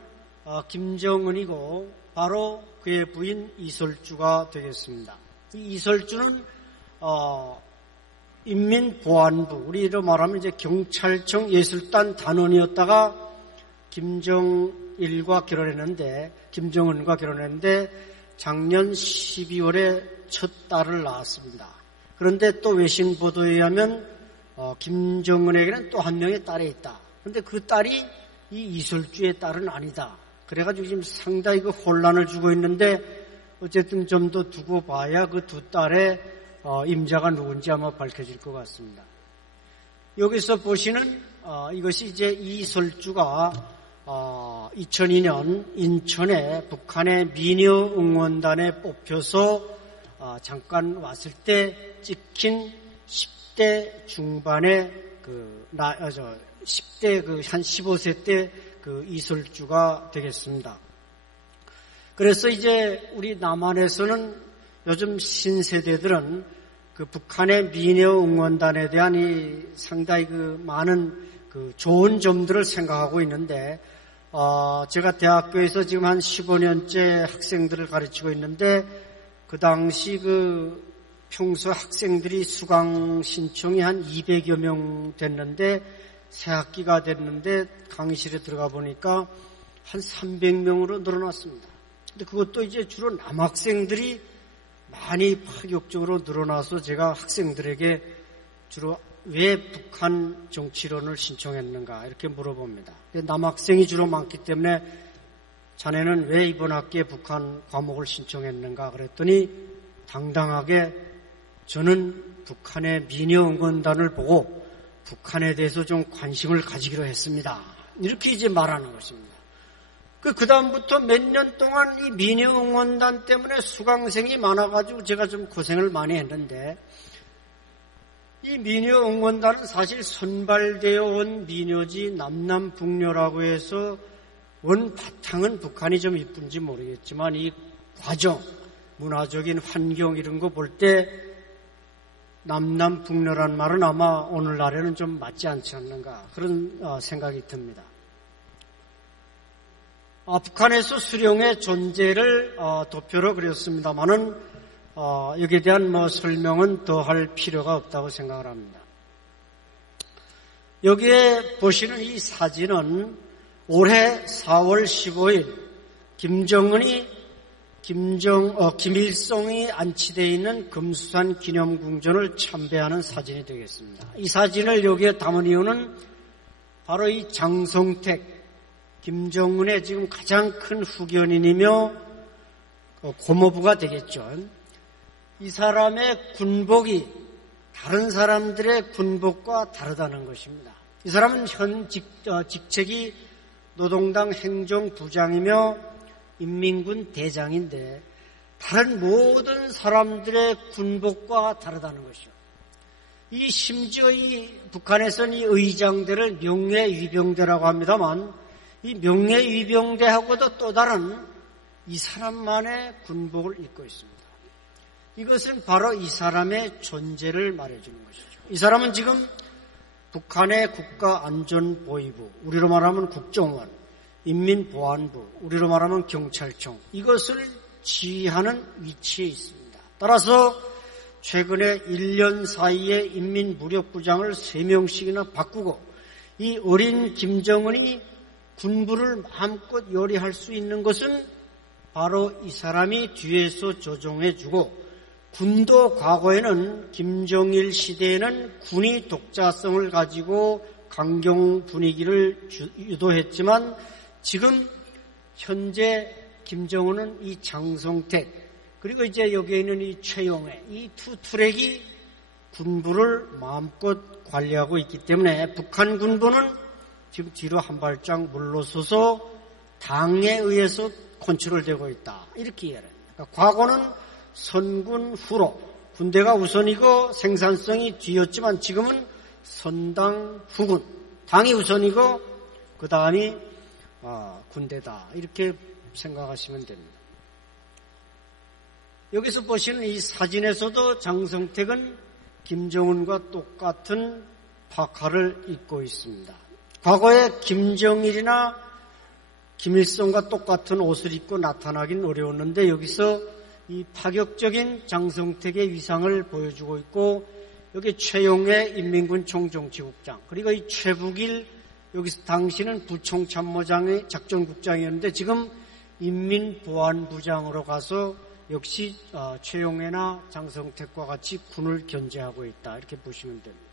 김정은이고 바로 그의 부인 이설주가 되겠습니다. 이 이설주는 인민보안부, 우리로 말하면 이제 경찰청 예술단 단원이었다가 김정은과 결혼했는데 작년 12월에 첫 딸을 낳았습니다. 그런데 또 외신 보도에 의하면 김정은에게는 또 한 명의 딸이 있다. 그런데 그 딸이 이 이설주의 딸은 아니다. 그래가지고 지금 상당히 혼란을 주고 있는데 어쨌든 좀 더 두고 봐야 그 두 딸의 임자가 누군지 아마 밝혀질 것 같습니다. 여기서 보시는 이것이 이제 이설주가 2002년 인천에 북한의 미녀 응원단에 뽑혀서 잠깐 왔을 때 찍힌 10대 중반의 10대 한 15세 때 이설주가 되겠습니다. 그래서 이제 우리 남한에서는 요즘 신세대들은 북한의 미녀 응원단에 대한 상당히 많은 좋은 점들을 생각하고 있는데, 제가 대학교에서 지금 한 15년째 학생들을 가르치고 있는데, 그 당시 평소 학생들이 수강 신청이 한 200여 명 됐는데, 새 학기가 됐는데 강의실에 들어가 보니까 한 300명으로 늘어났습니다. 근데 그것도 이제 주로 남학생들이 많이 파격적으로 늘어나서 제가 학생들에게 주로 왜 북한 정치론을 신청했는가 이렇게 물어봅니다. 남학생이 주로 많기 때문에 자네는 왜 이번 학기에 북한 과목을 신청했는가 그랬더니 당당하게 저는 북한의 미녀 응원단을 보고 북한에 대해서 좀 관심을 가지기로 했습니다. 이렇게 이제 말하는 것입니다. 그 다음부터 몇 년 동안 이 미녀 응원단 때문에 수강생이 많아가지고 제가 좀 고생을 많이 했는데, 이 미녀 응원단은 사실 선발되어 온 미녀지 남남북녀라고 해서 원 바탕은 북한이 좀 이쁜지 모르겠지만 이 과정, 문화적인 환경 이런 거 볼 때 남남북녀란 말은 아마 오늘날에는 좀 맞지 않지 않는가 그런 생각이 듭니다. 북한에서 수령의 존재를 도표로 그렸습니다만은 여기에 대한 설명은 더 할 필요가 없다고 생각을 합니다. 여기에 보시는 이 사진은 올해 4월 15일 김일성이 안치되어 있는 금수산 기념궁전을 참배하는 사진이 되겠습니다. 이 사진을 여기에 담은 이유는 바로 이 장성택, 김정은의 지금 가장 큰 후견인이며 고모부가 되겠죠. 이 사람의 군복이 다른 사람들의 군복과 다르다는 것입니다. 이 사람은 현 직책이 노동당 행정부장이며 인민군 대장인데 다른 모든 사람들의 군복과 다르다는 것이죠. 심지어 북한에서는 이 의장대를 명예위병대라고 합니다만 이 명예위병대하고도 또 다른 이 사람만의 군복을 입고 있습니다. 이것은 바로 이 사람의 존재를 말해주는 것이죠. 이 사람은 지금 북한의 국가안전보위부, 우리로 말하면 국정원, 인민보안부, 우리로 말하면 경찰청, 이것을 지휘하는 위치에 있습니다. 따라서 최근에 1년 사이에 인민무력부장을 3명씩이나 바꾸고 이 어린 김정은이 군부를 마음껏 요리할 수 있는 것은 바로 이 사람이 뒤에서 조종해주고, 군도 과거에는 김정일 시대에는 군이 독자성을 가지고 강경 분위기를 유도했지만 지금 현재 김정은은 이 장성택 그리고 이제 여기에 있는 이 최용해 이 두 트랙이 군부를 마음껏 관리하고 있기 때문에 북한 군부는 지금 뒤로 한 발짝 물러서서 당에 의해서 컨트롤되고 있다, 이렇게 이해를 합니다. 그러니까 과거는 선군 후로 군대가 우선이고 생산성이 뒤였지만 지금은 선당 후군, 당이 우선이고 그 다음이 군대다, 이렇게 생각하시면 됩니다. 여기서 보시는 이 사진에서도 장성택은 김정은과 똑같은 파카를 입고 있습니다. 과거에 김정일이나 김일성과 똑같은 옷을 입고 나타나긴 어려웠는데 여기서 이 파격적인 장성택의 위상을 보여주고 있고, 여기 최용해 인민군 총정치국장, 그리고 이 최북일, 여기서 당시는 부총참모장의 작전국장이었는데 지금 인민보안부장으로 가서 역시 최용해나 장성택과 같이 군을 견제하고 있다, 이렇게 보시면 됩니다.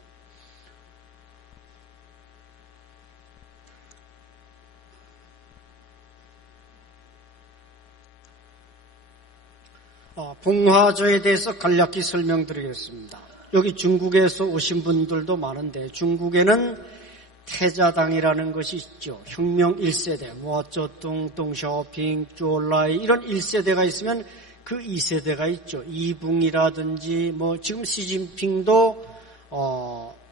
봉화조에 대해서 간략히 설명드리겠습니다. 여기 중국에서 오신 분들도 많은데 중국에는 태자당이라는 것이 있죠. 혁명 1세대, 모쩌tung, 덩샤오핑, 쪼라이 이런 1세대가 있으면 그 2세대가 있죠. 이붕이라든지 지금 시진핑도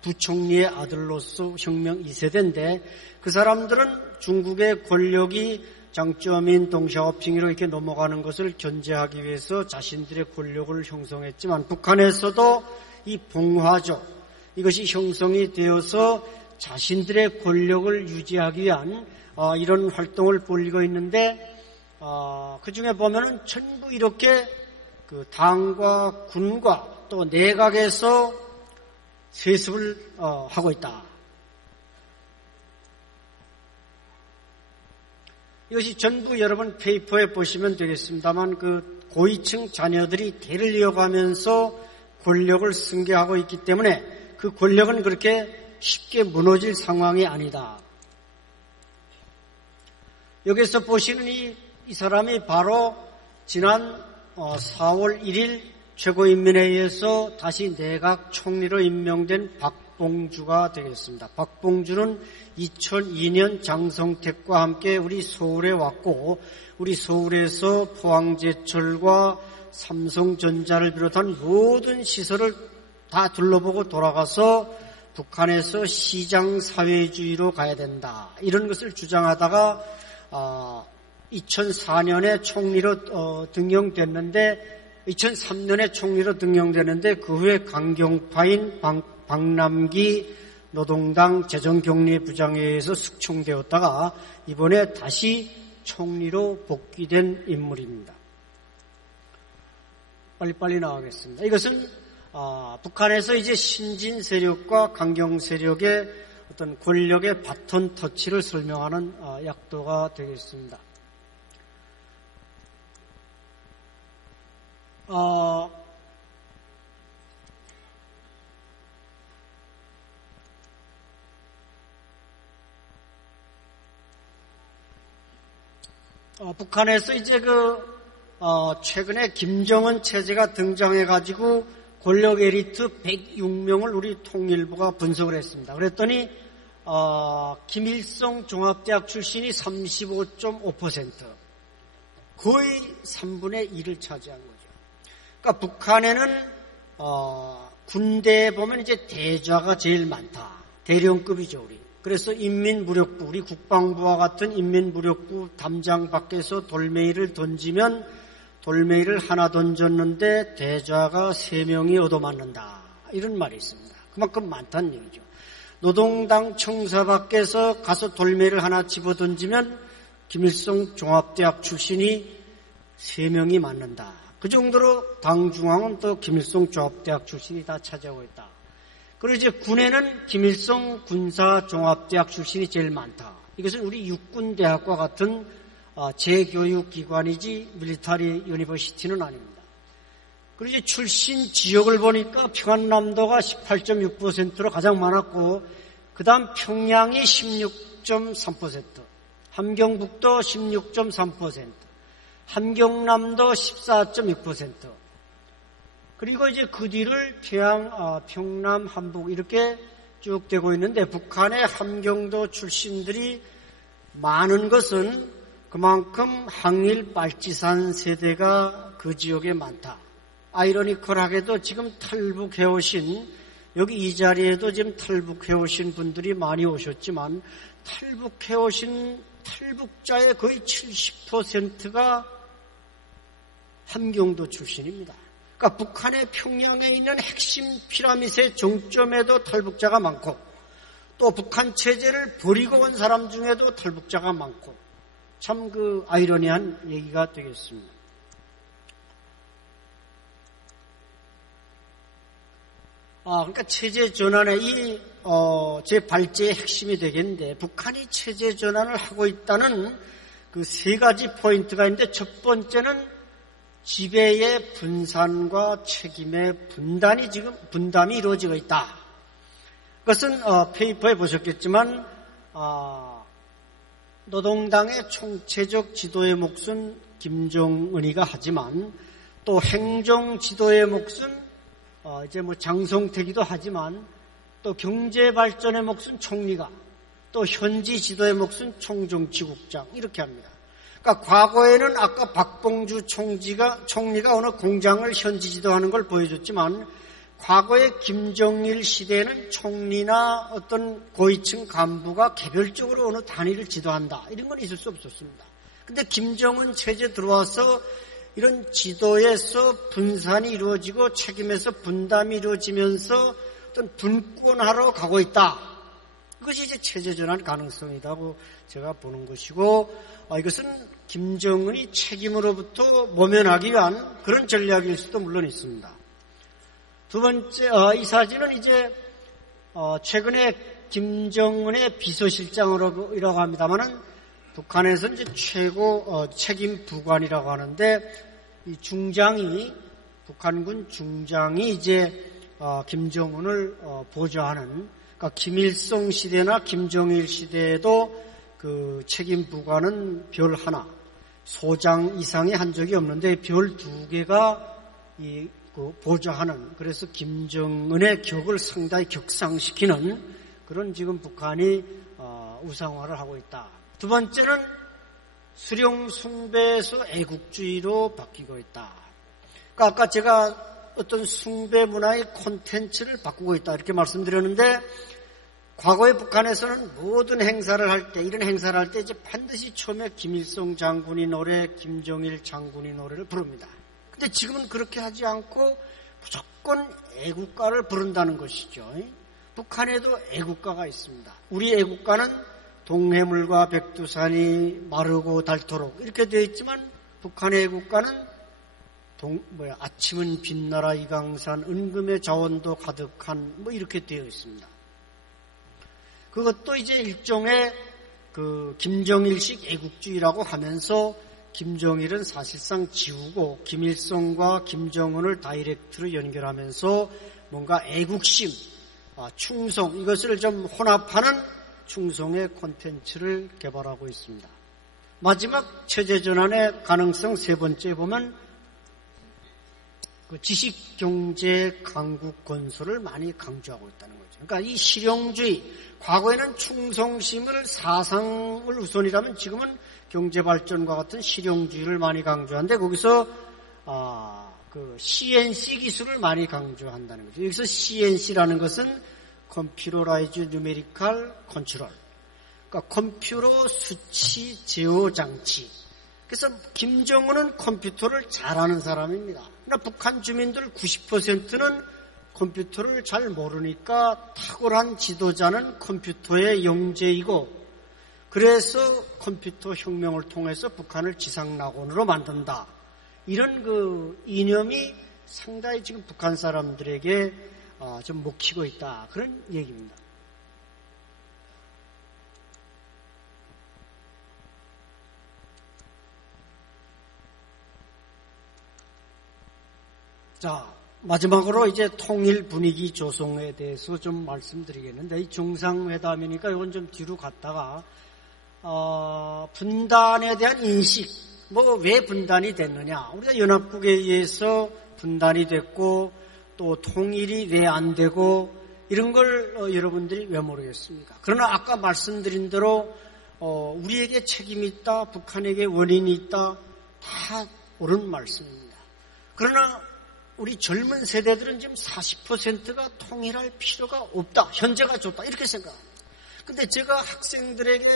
부총리의 아들로서 혁명 2세대인데 그 사람들은 중국의 권력이 장쩌민, 덩샤오핑으로 이렇게 넘어가는 것을 견제하기 위해서 자신들의 권력을 형성했지만 북한에서도 이 봉화조 이것이 형성이 되어서 자신들의 권력을 유지하기 위한 이런 활동을 벌이고 있는데 그 중에 보면은 전부 이렇게 그 당과 군과 또 내각에서 세습을 하고 있다. 이것이 전부 여러분 페이퍼에 보시면 되겠습니다만 그 고위층 자녀들이 대를 이어가면서 권력을 승계하고 있기 때문에 그 권력은 그렇게 쉽게 무너질 상황이 아니다. 여기서 보시는 이 사람이 바로 지난 4월 1일 최고인민회의에서 다시 내각 총리로 임명된 박봉주가 되겠습니다. 박봉주는 2002년 장성택과 함께 우리 서울에 왔고 우리 서울에서 포항제철과 삼성전자를 비롯한 모든 시설을 다 둘러보고 돌아가서 북한에서 시장사회주의로 가야 된다, 이런 것을 주장하다가 2004년에 총리로 등용됐는데 2003년에 총리로 등용됐는데 그 후에 강경파인 박남기 노동당 재정경리부장에 의해서 숙청되었다가 이번에 다시 총리로 복귀된 인물입니다. 빨리빨리 나가겠습니다. 이것은 북한에서 이제 신진 세력과 강경 세력의 어떤 권력의 바톤 터치를 설명하는 약도가 되겠습니다. 북한에서 이제 최근에 김정은 체제가 등장해가지고 권력 에리트 106명을 우리 통일부가 분석을 했습니다. 그랬더니 김일성 종합대학 출신이 35.5%, 거의 3분의 1을 차지한 거죠. 그러니까 북한에는 군대에 보면 이제 대좌가 제일 많다. 대령급이죠, 우리. 그래서 인민무력부, 우리 국방부와 같은 인민무력부 담장 밖에서 돌멩이를 던지면 돌멩이를 하나 던졌는데 대좌가 3명이 얻어맞는다, 이런 말이 있습니다. 그만큼 많다는 얘기죠. 노동당 청사 밖에서 가서 돌멩이를 하나 집어던지면 김일성 종합대학 출신이 3명이 맞는다. 그 정도로 당 중앙은 또 김일성 종합대학 출신이 다 차지하고 있다. 그리고 이제 군에는 김일성 군사종합대학 출신이 제일 많다. 이것은 우리 육군대학과 같은 재교육기관이지 밀리터리 유니버시티는 아닙니다. 그리고 이제 출신 지역을 보니까 평안남도가 18.6%로 가장 많았고 그 다음 평양이 16.3%, 함경북도 16.3%, 함경남도 14.6%, 그리고 이제 그 뒤를 평남, 함북 이렇게 쭉 되고 있는데 북한의 함경도 출신들이 많은 것은 그만큼 항일 빨치산 세대가 그 지역에 많다. 아이러니컬하게도 지금 탈북해오신, 여기 이 자리에도 지금 탈북해오신 분들이 많이 오셨지만 탈북해오신 탈북자의 거의 70%가 함경도 출신입니다. 그러니까 북한의 평양에 있는 핵심 피라밋의 정점에도 탈북자가 많고 또 북한 체제를 버리고 온 사람 중에도 탈북자가 많고 참 그 아이러니한 얘기가 되겠습니다. 그러니까 체제 전환의 제 발제의 핵심이 되겠는데 북한이 체제 전환을 하고 있다는 그 3가지 포인트가 있는데 첫 번째는 지배의 분산과 책임의 분담이 이루어지고 있다. 그것은 페이퍼에 보셨겠지만 노동당의 총체적 지도의 몫은 김정은이가 하지만 또 행정 지도의 몫은 이제 장성택이도 하지만 또 경제 발전의 몫은 총리가, 또 현지 지도의 몫은 총정치국장 이렇게 합니다. 그러니까 과거에는 아까 박봉주 총리가 어느 공장을 현지 지도하는 걸 보여줬지만 과거의 김정일 시대에는 총리나 어떤 고위층 간부가 개별적으로 어느 단위를 지도한다. 이런 건 있을 수 없었습니다. 근데 김정은 체제 들어와서 이런 지도에서 분산이 이루어지고 책임에서 분담이 이루어지면서 어떤 분권하러 가고 있다. 이것이 이제 체제 전환 가능성이라고 제가 보는 것이고 이것은 김정은이 책임으로부터 모면하기 위한 그런 전략일 수도 물론 있습니다. 두 번째, 이 사진은 이제 최근에 김정은의 비서실장이라고 합니다만은 북한에서 이제 최고 책임 부관이라고 하는데 이 중장이 북한군 중장이 이제 김정은을 보좌하는, 그러니까 김일성 시대나 김정일 시대에도 그 책임 부관은 별 하나, 소장 이상이 한 적이 없는데 별 2개가 보좌하는, 그래서 김정은의 격을 상당히 격상시키는 그런 지금 북한이 우상화를 하고 있다. 두 번째는 수령 숭배에서 애국주의로 바뀌고 있다. 그러니까 아까 제가 어떤 숭배 문화의 콘텐츠를 바꾸고 있다 이렇게 말씀드렸는데 과거의 북한에서는 모든 행사를 할 때, 이런 행사를 할 때 이제 반드시 처음에 김일성 장군이 노래, 김정일 장군이 노래를 부릅니다. 근데 지금은 그렇게 하지 않고 무조건 애국가를 부른다는 것이죠. 북한에도 애국가가 있습니다. 우리 애국가는 동해물과 백두산이 마르고 닳도록 이렇게 되어 있지만 북한의 애국가는 아침은 빛나라 이강산, 은금의 자원도 가득한 이렇게 되어 있습니다. 그것도 이제 일종의 그 김정일식 애국주의라고 하면서 김정일은 사실상 지우고 김일성과 김정은을 다이렉트로 연결하면서 뭔가 애국심, 충성 이것을 좀 혼합하는 충성의 콘텐츠를 개발하고 있습니다. 마지막 체제 전환의 가능성 3번째 보면 그 지식 경제 강국 건설을 많이 강조하고 있다는 거죠. 그러니까 이 실용주의, 과거에는 충성심을 사상을 우선이라면 지금은 경제발전과 같은 실용주의를 많이 강조하는데 거기서 그 CNC 기술을 많이 강조한다는 거죠. 여기서 CNC라는 것은 컴퓨터라이즈 뉴메리컬 컨트롤, 그러니까 컴퓨터 수치 제어 장치. 그래서 김정은은 컴퓨터를 잘하는 사람입니다. 그러나 북한 주민들 90%는 컴퓨터를 잘 모르니까 탁월한 지도자는 컴퓨터의 영재이고 그래서 컴퓨터 혁명을 통해서 북한을 지상낙원으로 만든다. 이런 그 이념이 상당히 지금 북한 사람들에게 좀 먹히고 있다. 그런 얘기입니다. 자, 마지막으로 이제 통일 분위기 조성에 대해서 좀 말씀드리겠는데, 이 정상회담이니까 이건 좀 뒤로 갔다가, 분단에 대한 인식, 왜 분단이 됐느냐. 우리가 연합국에 의해서 분단이 됐고, 또 통일이 왜 안 되고, 이런 걸 여러분들이 왜 모르겠습니까? 그러나 아까 말씀드린 대로, 우리에게 책임이 있다, 북한에게 원인이 있다, 다 옳은 말씀입니다. 그러나 우리 젊은 세대들은 지금 40%가 통일할 필요가 없다. 현재가 좋다. 이렇게 생각합니다. 근데 제가 학생들에게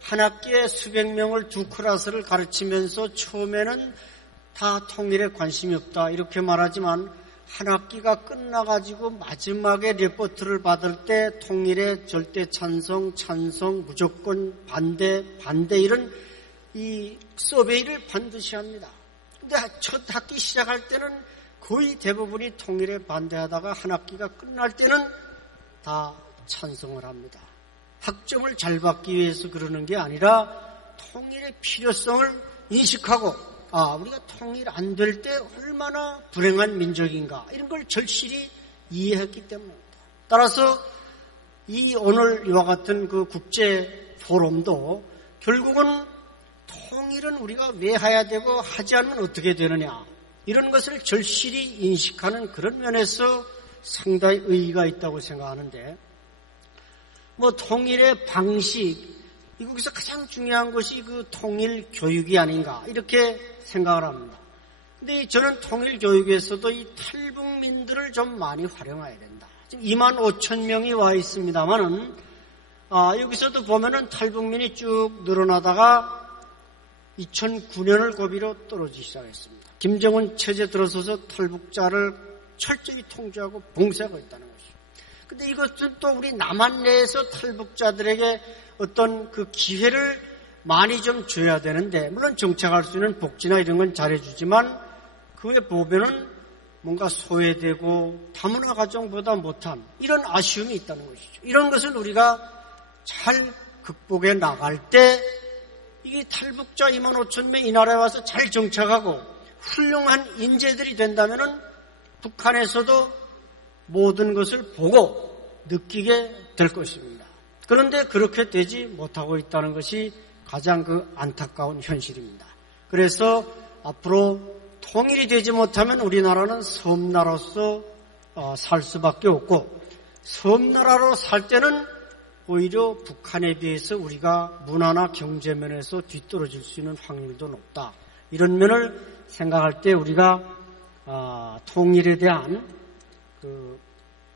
한 학기에 수백 명을 두 클래스를 가르치면서 처음에는 다 통일에 관심이 없다. 이렇게 말하지만 한 학기가 끝나가지고 마지막에 레포트를 받을 때 통일에 절대 찬성, 무조건 반대 이런 이 서베이를 반드시 합니다. 근데 첫 학기 시작할 때는 거의 대부분이 통일에 반대하다가 한 학기가 끝날 때는 다 찬성을 합니다. 학점을 잘 받기 위해서 그러는 게 아니라 통일의 필요성을 인식하고 우리가 통일 안 될 때 얼마나 불행한 민족인가 이런 걸 절실히 이해했기 때문입니다. 따라서 이 오늘 이와 같은 그 국제 포럼도 결국은 통일은 우리가 왜 해야 되고 하지 않으면 어떻게 되느냐 이런 것을 절실히 인식하는 그런 면에서 상당히 의의가 있다고 생각하는데 통일의 방식 미국에서 가장 중요한 것이 그 통일 교육이 아닌가 이렇게 생각을 합니다. 근데 저는 통일 교육에서도 이 탈북민들을 좀 많이 활용해야 된다. 지금 25,000명이 와 있습니다만은 여기서도 보면은 탈북민이 쭉 늘어나다가 2009년을 고비로 떨어지기 시작했습니다. 김정은 체제 들어서서 탈북자를 철저히 통제하고 봉쇄하고 있다는 것이죠. 근데 이것은 또 우리 남한 내에서 탈북자들에게 어떤 그 기회를 많이 좀 줘야 되는데, 물론 정착할 수 있는 복지나 이런 건 잘해주지만, 그에 보면은 뭔가 소외되고 다문화 가정보다 못한 이런 아쉬움이 있다는 것이죠. 이런 것을 우리가 잘 극복해 나갈 때, 이게 탈북자 25,000명 이 나라에 와서 잘 정착하고 훌륭한 인재들이 된다면은 북한에서도 모든 것을 보고 느끼게 될 것입니다. 그런데 그렇게 되지 못하고 있다는 것이 가장 그 안타까운 현실입니다. 그래서 앞으로 통일이 되지 못하면 우리나라는 섬나라로서 살 수밖에 없고, 섬나라로 살 때는 오히려 북한에 비해서 우리가 문화나 경제 면에서 뒤떨어질 수 있는 확률도 높다. 이런 면을 생각할 때 우리가 통일에 대한 그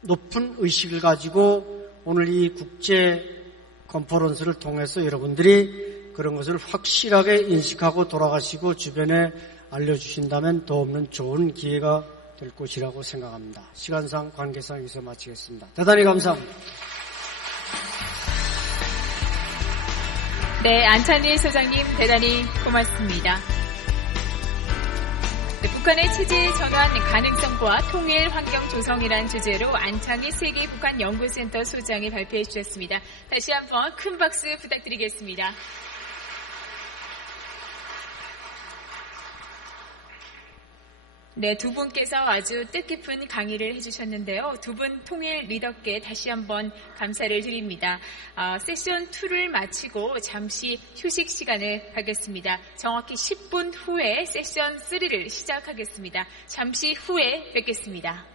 높은 의식을 가지고 오늘 이 국제 컨퍼런스를 통해서 여러분들이 그런 것을 확실하게 인식하고 돌아가시고 주변에 알려주신다면 더 없는 좋은 기회가 될 것이라고 생각합니다. 시간상 관계상 여기서 마치겠습니다. 대단히 감사합니다. 네, 안찬일 소장님 대단히 고맙습니다. 네, 북한의 체제 전환 가능성과 통일 환경 조성이라는 주제로 안창희 세계 북한 연구센터 소장이 발표해 주셨습니다. 다시 한번 큰 박수 부탁드리겠습니다. 네, 두 분께서 아주 뜻깊은 강의를 해주셨는데요. 두 분 통일 리더께 다시 한번 감사를 드립니다. 세션 2를 마치고 잠시 휴식 시간을 갖겠습니다. 정확히 10분 후에 세션 3를 시작하겠습니다. 잠시 후에 뵙겠습니다.